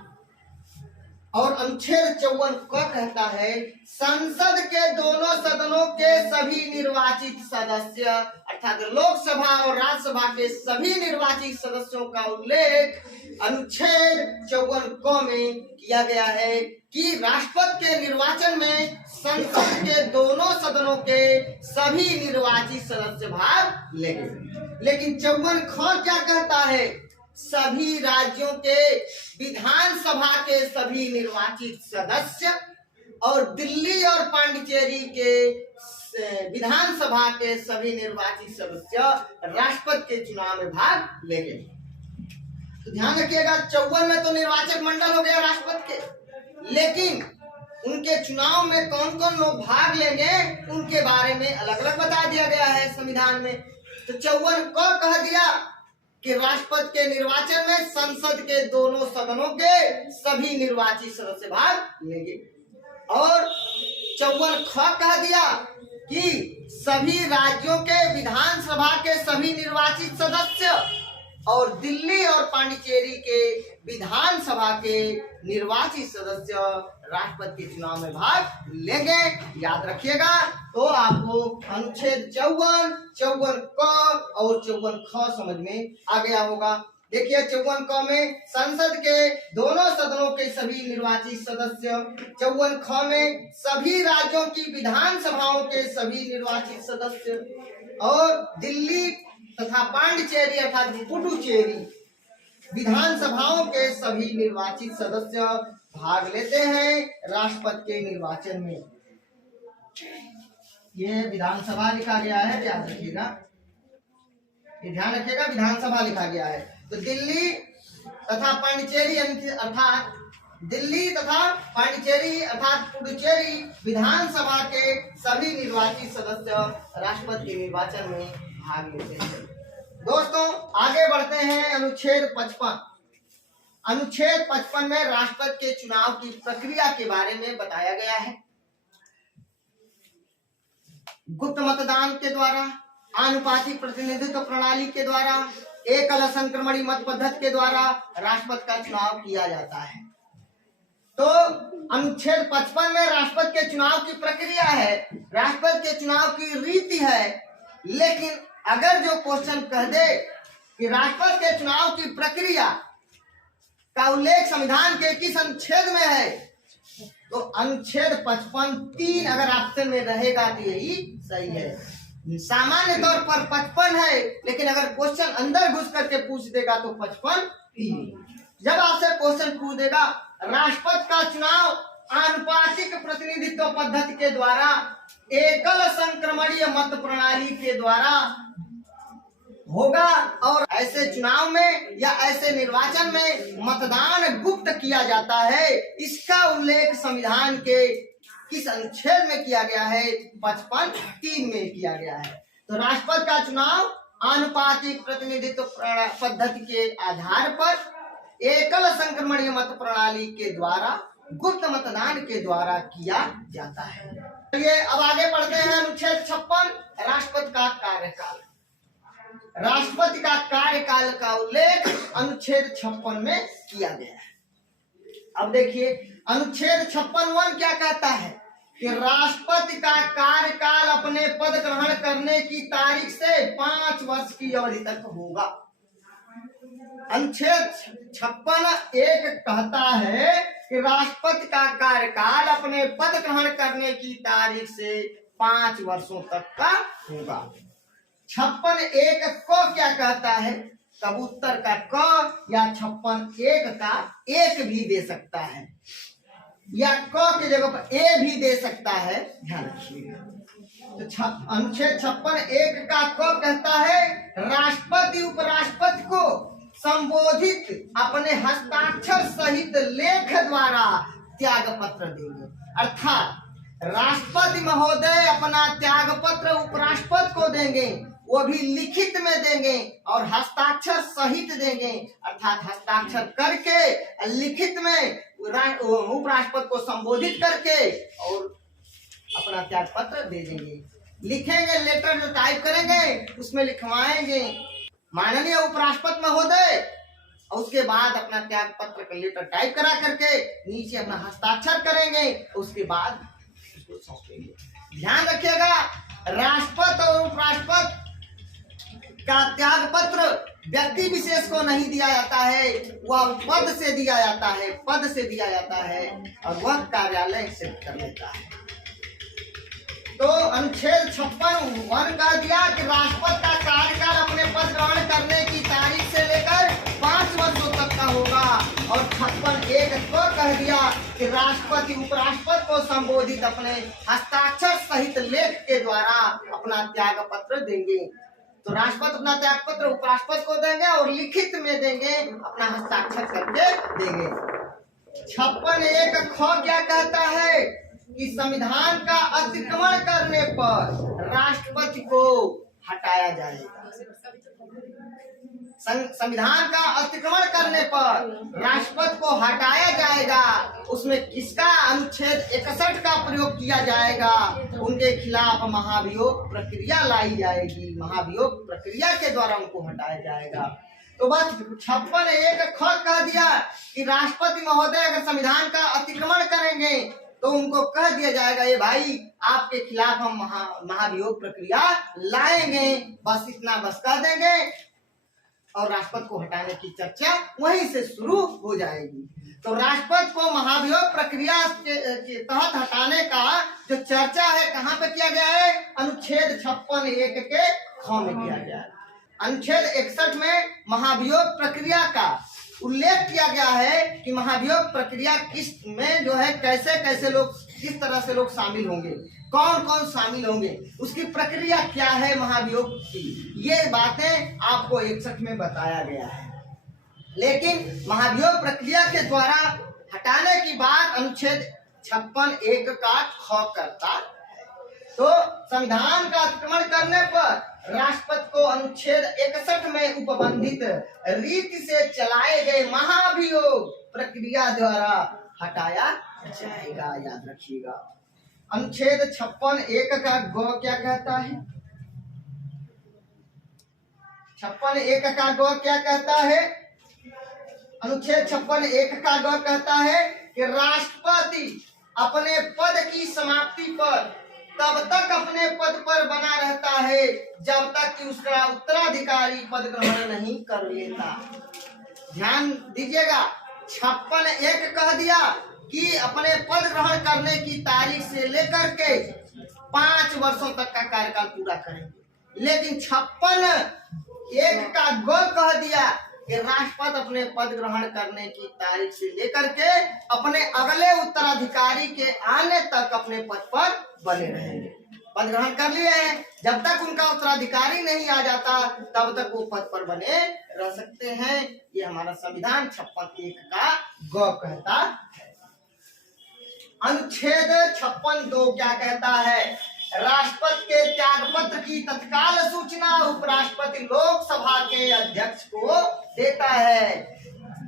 और अनुच्छेद 54 क्या कहता है, संसद के दोनों सदनों के सभी निर्वाचित सदस्य अर्थात लोकसभा और राज्यसभा के सभी निर्वाचित सदस्यों का उल्लेख अनुच्छेद 54 क में किया गया है कि राष्ट्रपति के निर्वाचन में संसद के दोनों सदनों के सभी निर्वाचित सदस्य भाग लेंगे। लेकिन 54 ख क्या कहता है, सभी राज्यों के विधानसभा के सभी निर्वाचित सदस्य और दिल्ली और पांडिचेरी के विधानसभा के सभी निर्वाचित सदस्य राष्ट्रपति के चुनाव में भाग लेंगे। तो ध्यान रखिएगा, 54 में तो निर्वाचक मंडल हो गया राष्ट्रपति के, लेकिन उनके चुनाव में कौन कौन लोग भाग लेंगे उनके बारे में अलग अलग बता दिया गया है संविधान में। तो 54 को कह दिया कि राष्ट्रपति के निर्वाचन में संसद के दोनों सदनों के सभी निर्वाचित सदस्य भाग लेंगे। और 54 ख कह दिया कि सभी राज्यों के विधानसभा के सभी निर्वाचित सदस्य और दिल्ली और पांडिचेरी के विधानसभा के निर्वाचित सदस्य राष्ट्रपति के चुनाव में भाग लेंगे, याद रखिएगा। तो आपको अनुच्छेद 54, 54 क और 54 ख समझ में आ गया होगा। देखिए 54 क में संसद के दोनों सदनों के सभी निर्वाचित सदस्य, 54 ख में सभी राज्यों की विधानसभाओं के सभी निर्वाचित सदस्य और दिल्ली तथा पांडिचेरी अर्थात पुडुचेरी विधानसभाओं के सभी निर्वाचित सदस्य भाग लेते हैं राष्ट्रपति के निर्वाचन में। ये विधानसभा लिखा गया है, याद रखिएगा, ये ध्यान रखिएगा, विधानसभा लिखा गया है। तो दिल्ली तथा पांडिचेरी अर्थात दिल्ली तथा पांडिचेरी अर्थात पुडुचेरी विधानसभा के सभी निर्वाचित सदस्य राष्ट्रपति के निर्वाचन में भाग लेते हैं। दोस्तों आगे बढ़ते हैं, अनुच्छेद 55। अनुच्छेद 55 में राष्ट्रपति के चुनाव की प्रक्रिया के बारे में बताया गया है। गुप्त मतदान के द्वारा, आनुपातिक प्रतिनिधित्व प्रणाली के द्वारा, एकल संक्रमणी मत पद्धति के द्वारा राष्ट्रपति का चुनाव किया जाता है। तो अनुच्छेद 55 में राष्ट्रपति के चुनाव की प्रक्रिया है, राष्ट्रपति के चुनाव की रीति है। लेकिन अगर जो क्वेश्चन कह दे कि राष्ट्रपति के चुनाव की प्रक्रिया का उल्लेख संविधान के किस अनुच्छेद में है, तो अनुच्छेद 55 3 अगर ऑप्शन में रहेगा तो यही सही है। सामान्य तौर पर 55 है, लेकिन अगर क्वेश्चन अंदर घुस करके पूछ देगा तो 55 3। जब आपसे क्वेश्चन पूछ देगा राष्ट्रपति का चुनाव आनुपातिक प्रतिनिधित्व पद्धति के द्वारा, एकल संक्रमणीय मत प्रणाली के द्वारा होगा और ऐसे चुनाव में या ऐसे निर्वाचन में मतदान गुप्त किया जाता है, इसका उल्लेख संविधान के किस अनुच्छेद में किया गया है, 55 3 में किया गया है। तो राष्ट्रपति का चुनाव आनुपातिक प्रतिनिधित्व पद्धति के आधार पर एकल संक्रमणीय मत प्रणाली के द्वारा गुप्त मतदान के द्वारा किया जाता है। चलिए अब आगे बढ़ते हैं, अनुच्छेद 56 राष्ट्रपति का कार्यकाल। राष्ट्रपति का कार्यकाल का उल्लेख अनुच्छेद 56 में किया गया है। अब देखिए अनुच्छेद 56(1) क्या कहता है कि राष्ट्रपति का कार्यकाल अपने पद ग्रहण करने की तारीख से 5 वर्ष की अवधि तक होगा। अनुच्छेद 56(1) कहता है कि राष्ट्रपति का कार्यकाल अपने पद ग्रहण करने की तारीख से 5 वर्षों तक का होगा। 56(1) को क्या कहता है, कबूतर का क या 56(1) का 1 भी दे सकता है या क की जगह पर ए भी दे सकता है, ध्यान रखिएगा। तो अनुच्छेद 56(1) का क कहता है राष्ट्रपति उपराष्ट्रपति को संबोधित अपने हस्ताक्षर सहित लेख द्वारा त्याग पत्र देंगे। अर्थात राष्ट्रपति महोदय अपना त्याग पत्र उपराष्ट्रपति को देंगे, वो भी लिखित में देंगे और हस्ताक्षर सहित देंगे, अर्थात हस्ताक्षर करके लिखित में उपराष्ट्रपति को संबोधित करके और अपना त्याग पत्र दे देंगे। लिखेंगे, लेटर जो टाइप करेंगे उसमें लिखवाएंगे माननीय उपराष्ट्रपति महोदय, और उसके बाद अपना त्याग पत्र का लेटर टाइप करा करके नीचे अपना हस्ताक्षर करेंगे, उसके बाद उसको सौंपेंगे। ध्यान रखिएगा, राष्ट्रपति और उपराष्ट्रपति का त्याग पत्र व्यक्ति विशेष को नहीं दिया जाता है, वह पद से दिया जाता है, पद से दिया जाता है और वह कार्यालय से कर लेता है। तो अनुच्छेद 56(1) कर दिया कि राष्ट्रपति का कार्यकाल अपने पद ग्रहण करने की तारीख से लेकर 5 वर्षों तक का होगा, और 56(1) को कह दिया कि राष्ट्रपति उपराष्ट्रपति को संबोधित अपने हस्ताक्षर सहित लेख के द्वारा अपना त्याग पत्र देंगे। तो राष्ट्रपति अपना त्याग पत्र उपराष्ट्रपति को देंगे और लिखित में देंगे, अपना हस्ताक्षर करके देंगे। 56(1) ख क्या कहता है कि संविधान का अतिक्रमण करने पर राष्ट्रपति को हटाया जाएगा। संविधान का अतिक्रमण करने पर राष्ट्रपति को हटाया जाएगा। उसमें किसका अनुच्छेद 61 का प्रयोग किया जाएगा, उनके खिलाफ महाभियोग प्रक्रिया लाई जाएगी, महाभियोग प्रक्रिया के द्वारा उनको हटाया जाएगा। तो बस 56(1) ख कह दिया कि राष्ट्रपति महोदय अगर संविधान का अतिक्रमण करेंगे तो उनको कह दिया जाएगा, ये भाई आपके खिलाफ हम महाभियोग प्रक्रिया लाएंगे, बस इतना बस कह देंगे और राष्ट्रपति को हटाने की चर्चा वहीं से शुरू हो जाएगी। तो राष्ट्रपति को महाभियोग प्रक्रिया के तहत हटाने का जो चर्चा है कहाँ पे किया गया है, अनुच्छेद 56(1) के ख में किया गया है। अनुच्छेद 61 में महाभियोग प्रक्रिया का उल्लेख किया गया है कि महाभियोग प्रक्रिया किस में जो है कैसे कैसे लोग, किस तरह से लोग शामिल होंगे, कौन कौन शामिल होंगे, उसकी प्रक्रिया क्या है महाभियोग की, ये बातें आपको 61 में बताया गया है। लेकिन महाभियोग प्रक्रिया के द्वारा हटाने की बात अनुच्छेद 56(1) का ख करता है। तो संविधान का अतिक्रमण करने पर राष्ट्रपति को अनुच्छेद 61 में उपबंधित रीति से चलाए गए महाभियोग प्रक्रिया द्वारा हटाया जाएगा, याद रखिएगा। अनुच्छेद 56(1) का ग क्या कहता है, 56(1) का ग क्या कहता है, अनुच्छेद 56(1) का ग कहता है कि राष्ट्रपति अपने पद की समाप्ति पर तब तक अपने पद पर बना रहता है जब तक कि उसका उत्तराधिकारी पद ग्रहण नहीं कर लेता। ध्यान दीजिएगा, 56(1) कह दिया कि अपने पद ग्रहण करने की तारीख से लेकर के 5 वर्षों तक का कार्यकाल पूरा करेंगे। लेकिन 56(1) का ग कह दिया कि राष्ट्रपति अपने पद ग्रहण करने की तारीख से लेकर के अपने अगले उत्तराधिकारी के आने तक अपने पद पर बने रहेंगे। पद ग्रहण कर लिए हैं, जब तक उनका उत्तराधिकारी नहीं आ जाता तब तक वो पद पर बने रह सकते हैं। ये हमारा संविधान 56(1) का ग कहता है। अनुच्छेद 56(2) क्या कहता है, राष्ट्रपति के त्याग पत्र की तत्काल सूचना उपराष्ट्रपति लोकसभा के अध्यक्ष को देता है।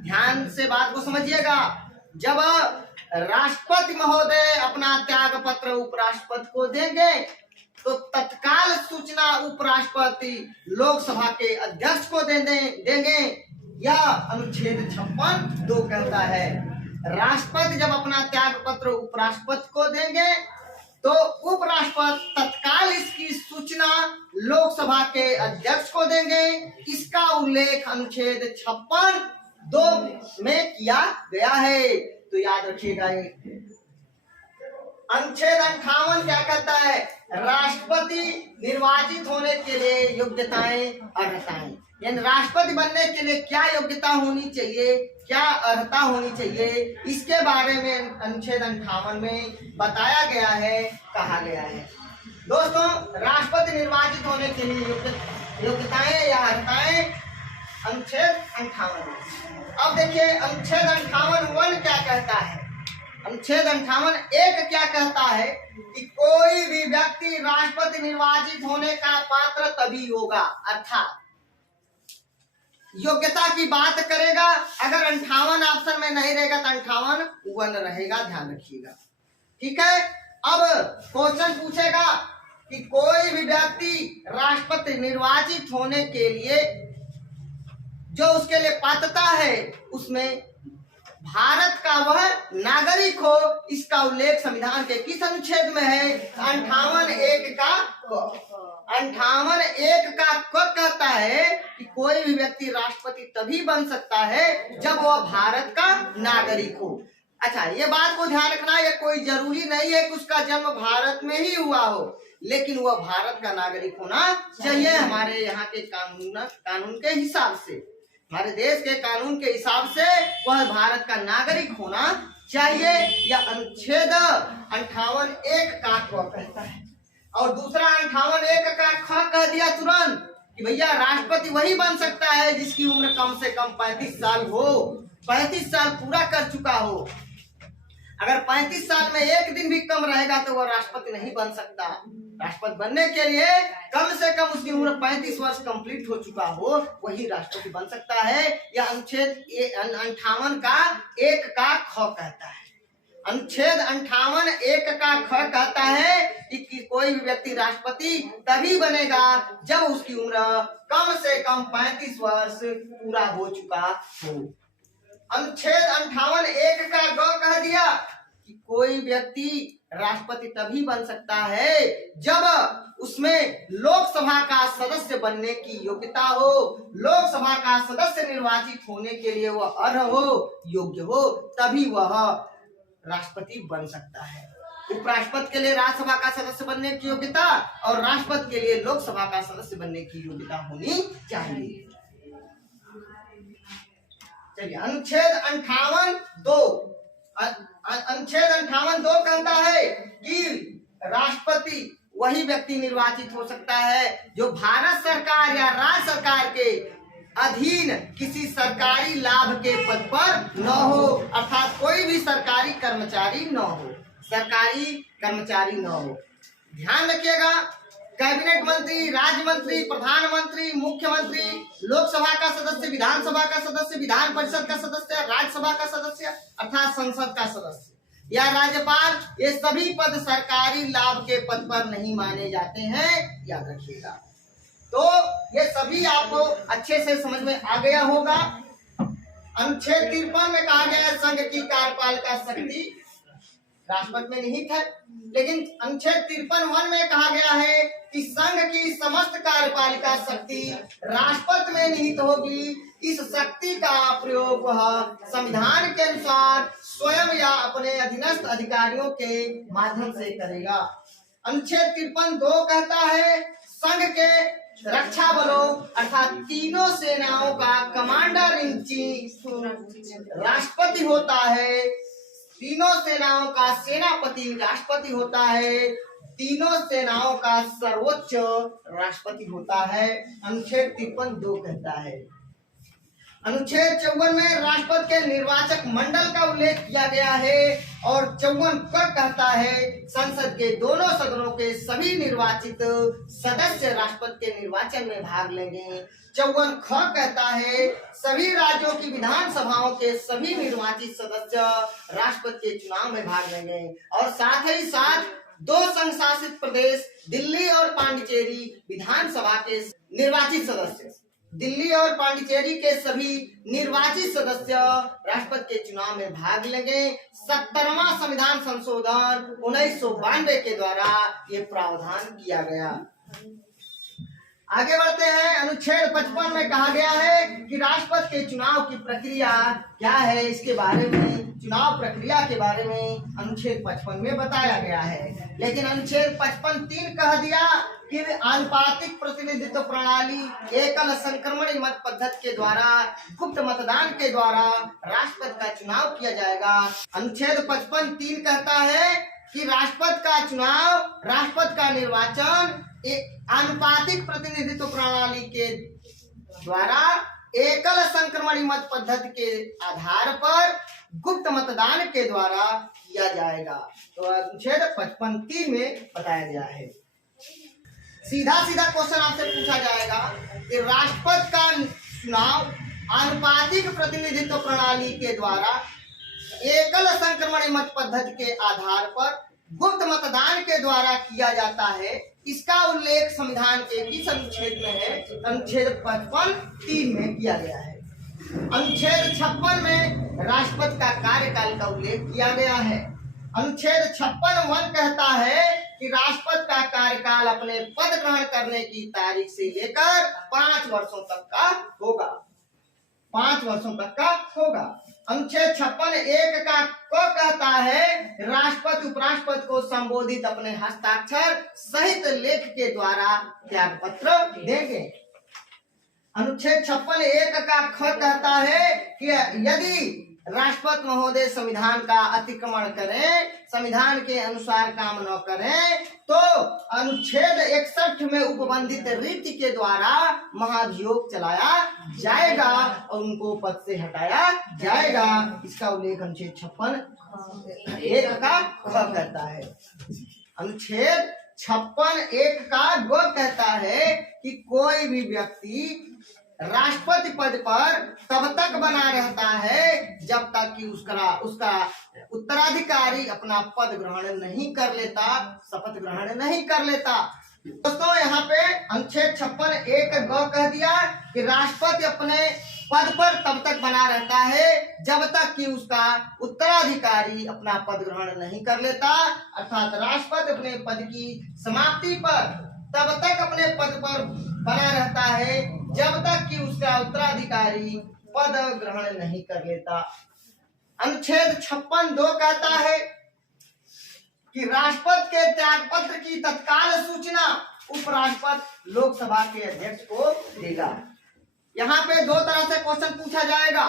ध्यान से बात को समझिएगा, जब राष्ट्रपति महोदय अपना त्याग पत्र उपराष्ट्रपति को देंगे तो तत्काल सूचना उपराष्ट्रपति लोकसभा के अध्यक्ष को देंगे। यह अनुच्छेद 56(2) कहता है। राष्ट्रपति जब अपना त्याग पत्र उपराष्ट्रपति को देंगे तो उपराष्ट्रपति तत्काल इसकी सूचना लोकसभा के अध्यक्ष को देंगे। इसका उल्लेख अनुच्छेद 56(2) में किया गया है, तो याद रखिएगा। अनुच्छेद 58 क्या कहता है, राष्ट्रपति निर्वाचित होने के लिए योग्यताएं अर्हताएं, यानी राष्ट्रपति बनने के लिए क्या योग्यता होनी चाहिए, क्या अर्हता होनी चाहिए, इसके बारे में अनुच्छेद 58 में बताया गया है, कहा गया है। दोस्तों, राष्ट्रपति निर्वाचित होने के लिए योग्यताएं या अर्हताएं अनुच्छेद 58। अब देखिए अनुच्छेद 58(1) क्या कहता है। अनुच्छेद 58(1) क्या कहता है कि कोई भी व्यक्ति राष्ट्रपति निर्वाचित होने का पात्र तभी होगा, अर्थात योग्यता की बात करेगा। अगर 58 ऑप्शन में नहीं रहेगा तो 58 रहेगा, ध्यान रखिएगा। ठीक है, अब क्वेश्चन पूछेगा कि कोई भी व्यक्ति राष्ट्रपति निर्वाचित होने के लिए जो उसके लिए पात्रता है उसमें भारत का वह नागरिक हो, इसका उल्लेख संविधान के किस अनुच्छेद में है? 58(1) का 58(1) का कहता है कि कोई भी व्यक्ति राष्ट्रपति तभी बन सकता है जब वह भारत का नागरिक हो। अच्छा, ये बात को ध्यान रखना, ये कोई जरूरी नहीं है कि उसका जन्म भारत में ही हुआ हो, लेकिन वह भारत का नागरिक होना चाहिए। हमारे यहाँ के कानून के हिसाब से, हमारे देश के कानून के हिसाब से वह भारत का नागरिक होना चाहिए। यह अनुच्छेद 58(1) का कहता है। और दूसरा 58(1) का ख कह दिया तुरंत कि भैया राष्ट्रपति वही बन सकता है जिसकी उम्र कम से कम 35 साल हो, 35 साल पूरा कर चुका हो। अगर 35 साल में एक दिन भी कम रहेगा तो वह राष्ट्रपति नहीं बन सकता। राष्ट्रपति बनने के लिए कम से कम उसकी उम्र 35 वर्ष कंप्लीट हो चुका हो, वही राष्ट्रपति बन सकता है। यह अनुच्छेद 58 का 1 का ख कहता है। अनुच्छेद 58(1) का ख कहता है कि कोई भी व्यक्ति राष्ट्रपति तभी बनेगा जब उसकी उम्र कम से कम 35 वर्ष पूरा हो चुका हो। अनुच्छेद 58(1) का ग कह दिया कि कोई व्यक्ति राष्ट्रपति तभी बन सकता है जब उसमें लोकसभा का सदस्य बनने की योग्यता हो, लोकसभा का सदस्य निर्वाचित होने के लिए वह अर्ह हो, योग्य हो, तभी वह राष्ट्रपति बन सकता है। उपराष्ट्रपति के लिए राज्यसभा का सदस्य बनने की योग्यता और राष्ट्रपति के लिए लोकसभा का सदस्य बनने की योग्यता होनी चाहिए। चलिए, अनुच्छेद 58(2) कहता है कि राष्ट्रपति वही व्यक्ति निर्वाचित हो सकता है जो भारत सरकार या राज्य सरकार के अधीन किसी सरकारी लाभ के पद पर न हो, अर्थात कोई भी सरकारी कर्मचारी न हो, सरकारी कर्मचारी न हो। ध्यान रखिएगा, कैबिनेट मंत्री, राज्य मंत्री, प्रधानमंत्री, मुख्यमंत्री, लोकसभा का सदस्य, विधानसभा का सदस्य, विधान परिषद का सदस्य, राज्यसभा का सदस्य अर्थात संसद का सदस्य या राज्यपाल, ये सभी पद सरकारी लाभ के पद पर नहीं माने जाते हैं, याद रखिएगा। तो ये सभी आपको अच्छे से समझ में आ गया होगा। अनुच्छेद 53 में कहा गया है संघ की कार्यपालिका शक्ति राष्ट्रपति में निहित है, लेकिन अनुच्छेद 53(1) में कहा गया है कि संघ की समस्त कार्यपालिका शक्ति राष्ट्रपति में निहित होगी। इस शक्ति का प्रयोग वह संविधान के अनुसार स्वयं या अपने अधीनस्थ अधिकारियों के माध्यम से करेगा। अनुच्छेद 53(2) कहता है संघ के रक्षा बलों अर्थात तीनों सेनाओं का कमांडर इन चीफ राष्ट्रपति होता है। तीनों सेनाओं का सेनापति राष्ट्रपति होता है। तीनों सेनाओं का सर्वोच्च राष्ट्रपति होता है। अनुच्छेद 53(2) कहता है। अनुच्छेद 54 में राष्ट्रपति के निर्वाचक मंडल का उल्लेख किया गया है और 54 कहता है संसद के दोनों सदनों के सभी निर्वाचित सदस्य राष्ट्रपति के निर्वाचन में भाग लेंगे। 54 कहता है सभी राज्यों की विधानसभाओं के सभी निर्वाचित सदस्य राष्ट्रपति के चुनाव में भाग लेंगे और साथ ही साथ 2 संघ शासित प्रदेश दिल्ली और पांडिचेरी विधानसभा के निर्वाचित सदस्य, दिल्ली और पांडिचेरी के सभी निर्वाचित सदस्य राष्ट्रपति के चुनाव में भाग लेंगे। 70वां संविधान संशोधन 1992 के द्वारा ये प्रावधान किया गया। आगे बढ़ते हैं। अनुच्छेद 55 में कहा गया है कि राष्ट्रपति के चुनाव की प्रक्रिया क्या है, इसके बारे में, चुनाव प्रक्रिया के बारे में अनुच्छेद 55 में बताया गया है। लेकिन अनुच्छेद 55(3) कह दिया कि आनुपातिक प्रतिनिधित्व प्रणाली एकल संक्रमण मत पद्धति के द्वारा गुप्त मतदान के द्वारा राष्ट्रपति का चुनाव किया जाएगा। अनुच्छेद 55(3) कहता है कि राष्ट्रपति का चुनाव, राष्ट्रपति का निर्वाचन आनुपातिक प्रतिनिधित्व प्रणाली के द्वारा एकल संक्रमणी मत पद्धति के आधार पर गुप्त मतदान के द्वारा किया जाएगा। तो अनुच्छेद 55(3) में बताया गया है। सीधा सीधा क्वेश्चन आपसे पूछा जाएगा कि राष्ट्रपति का चुनाव आनुपातिक प्रतिनिधित्व प्रणाली के द्वारा एकल संक्रमण मत पद्धति के आधार पर गुप्त मतदान के द्वारा किया जाता है। इसका उल्लेख संविधान के किस अनुच्छेद में है? अनुच्छेद 55(3) में किया गया है। अनुच्छेद 56 में राष्ट्रपति का कार्यकाल का उल्लेख किया गया है। अनुच्छेद 56(1) कहता है कि राष्ट्रपति का कार्यकाल अपने पद ग्रहण करने की तारीख से लेकर 5 वर्षों तक का होगा। 5 वर्षों तक का होगा। अनुच्छेद 56(1) का को कहता है राष्ट्रपति उपराष्ट्रपति को संबोधित अपने हस्ताक्षर सहित लेख के द्वारा त्याग पत्र देंगे। अनुच्छेद 56(1) का ख कहता है कि यदि राष्ट्रपति महोदय संविधान का अतिक्रमण करें, संविधान के अनुसार काम न करें, तो अनुच्छेद 61 में उपबंधित रीति के द्वारा महाभियोग चलाया जाएगा और उनको पद से हटाया जाएगा। इसका उल्लेख अनुच्छेद 56(1) का ख कहता है। अनुच्छेद 56(1) का ग कहता है कि कोई भी व्यक्ति राष्ट्रपति पद पर तब तक बना रहता है जब तक कि उसका उत्तराधिकारी अपना पद ग्रहण नहीं कर लेता, शपथ ग्रहण नहीं कर लेता। दोस्तों यहाँ पे अनुच्छेद 56(1) ग कह दिया कि राष्ट्रपति अपने पद पर तब तक बना रहता है जब तक कि उसका उत्तराधिकारी अपना पद ग्रहण नहीं कर लेता, अर्थात राष्ट्रपति अपने पद की समाप्ति पर तब तक अपने पद पर बना रहता है जब तक कि उसका उत्तराधिकारी पद ग्रहण नहीं कर लेता। अनुच्छेद 56(2) कहता है कि राष्ट्रपति के त्याग पत्र की तत्काल सूचना उपराष्ट्रपति लोकसभा के अध्यक्ष को देगा। यहाँ पे 2 तरह से क्वेश्चन पूछा जाएगा।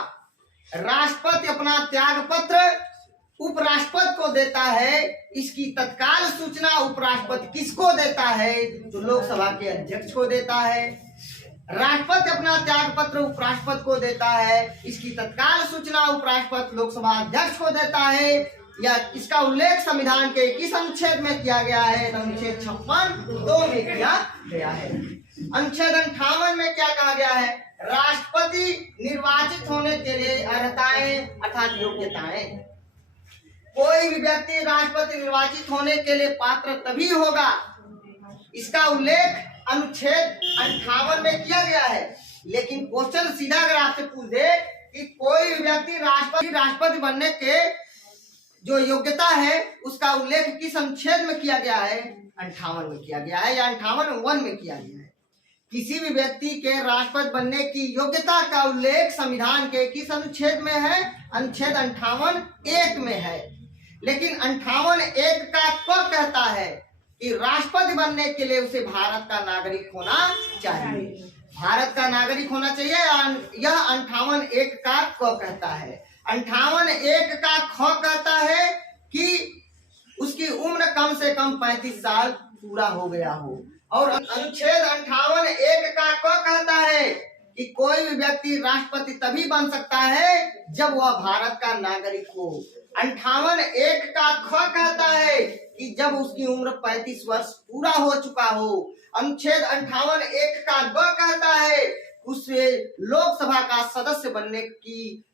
राष्ट्रपति अपना त्याग पत्र उपराष्ट्रपति को देता है, इसकी तत्काल सूचना उपराष्ट्रपति किसको देता है? तो लोकसभा के अध्यक्ष को देता है। राष्ट्रपति अपना त्याग पत्र उपराष्ट्रपति को देता है, इसकी तत्काल सूचना उपराष्ट्रपति लोकसभा अध्यक्ष को देता है। या इसका उल्लेख संविधान के किस अनुच्छेद में किया गया है? अनुच्छेद 56(2) में किया गया है। अनुच्छेद 58 में क्या कहा गया है? राष्ट्रपति निर्वाचित होने के लिए अर्हताएं अर्थात योग्यताएं। कोई भी व्यक्ति राष्ट्रपति निर्वाचित होने के लिए पात्र तभी होगा, इसका उल्लेख अनुच्छेद 58 में किया गया है। लेकिन क्वेश्चन सीधा अगर आपसे पूछ दे कि कोई व्यक्ति राष्ट्रपति बनने के जो योग्यता है उसका उल्लेख किस अनुच्छेद में किया गया है? 58 में किया गया है या 58(1) में किया गया है। किसी भी व्यक्ति के राष्ट्रपति बनने की योग्यता का उल्लेख संविधान के किस अनुच्छेद में है? अनुच्छेद 58(1) में है। लेकिन 58(1) का क कहता है कि राष्ट्रपति बनने के लिए उसे भारत का नागरिक होना चाहिए। भारत का नागरिक होना चाहिए, यह 58(1) का क कहता है। 58(1) का ख कहता है कि उसकी उम्र कम से कम 35 साल पूरा हो गया हो। और अनुच्छेद 58(1) का क कहता है कि कोई भी व्यक्ति राष्ट्रपति तभी बन सकता है जब वह भारत का नागरिक हो। 58(1) का ख कहता है कि जब उसकी उम्र 35 वर्ष पूरा हो चुका हो। अनुच्छेद 58(1) का ग कहता है उसे लोकसभा का सदस्य बनने की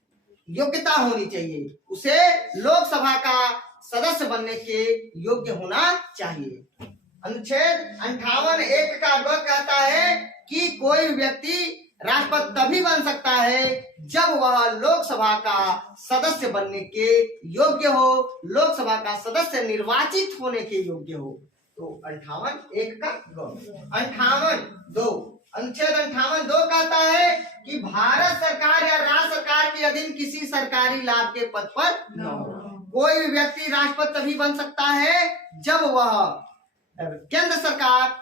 योग्यता होनी चाहिए, उसे लोकसभा का सदस्य बनने के योग्य होना चाहिए। अनुच्छेद 58(1) का ग कहता है कि कोई व्यक्ति राष्ट्रपति तभी बन सकता है जब वह लोकसभा का सदस्य बनने के योग्य हो, लोकसभा का सदस्य निर्वाचित होने के योग्य हो। तो 58(1) का ग। 58(2) अनुच्छेद 58(2) कहता है कि भारत सरकार या राज्य सरकार के अधीन किसी सरकारी लाभ के पद पर न हो। कोई भी व्यक्ति राष्ट्रपति तभी बन सकता है जब वह केंद्र सरकार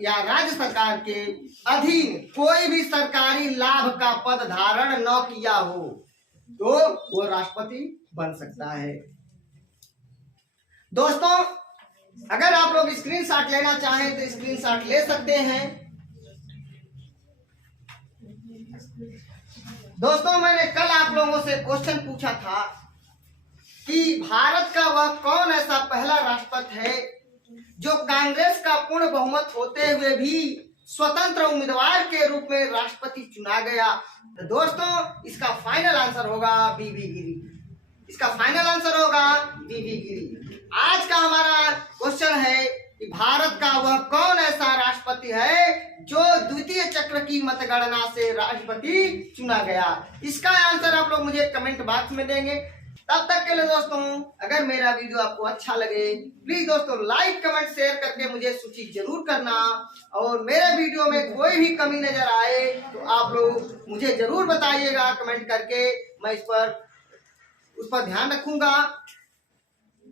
या राज्य सरकार के अधीन कोई भी सरकारी लाभ का पद धारण न किया हो, तो वो राष्ट्रपति बन सकता है। दोस्तों, अगर आप लोग स्क्रीनशॉट लेना चाहें तो स्क्रीनशॉट ले सकते हैं। दोस्तों, मैंने कल आप लोगों से क्वेश्चन पूछा था कि भारत का वह कौन ऐसा पहला राष्ट्रपति है जो कांग्रेस का पूर्ण बहुमत होते हुए भी स्वतंत्र उम्मीदवार के रूप में राष्ट्रपति चुना गया। तो दोस्तों इसका फाइनल आंसर होगा बीबी गिरी। इसका फाइनल आंसर होगा बीबी गिरी। आज का हमारा क्वेश्चन है कि भारत का वह कौन ऐसा राष्ट्रपति है जो द्वितीय चक्र की मतगणना से राष्ट्रपति चुना गया। इसका आंसर आप लोग मुझे कमेंट बॉक्स में देंगे। तब तक के लिए दोस्तों अगर मेरा वीडियो आपको अच्छा लगे प्लीज दोस्तों लाइक कमेंट शेयर करके मुझे सूचित जरूर करना, और मेरे वीडियो में कोई भी कमी नजर आए तो आप लोग मुझे जरूर बताइएगा कमेंट करके, मैं उस पर ध्यान रखूंगा।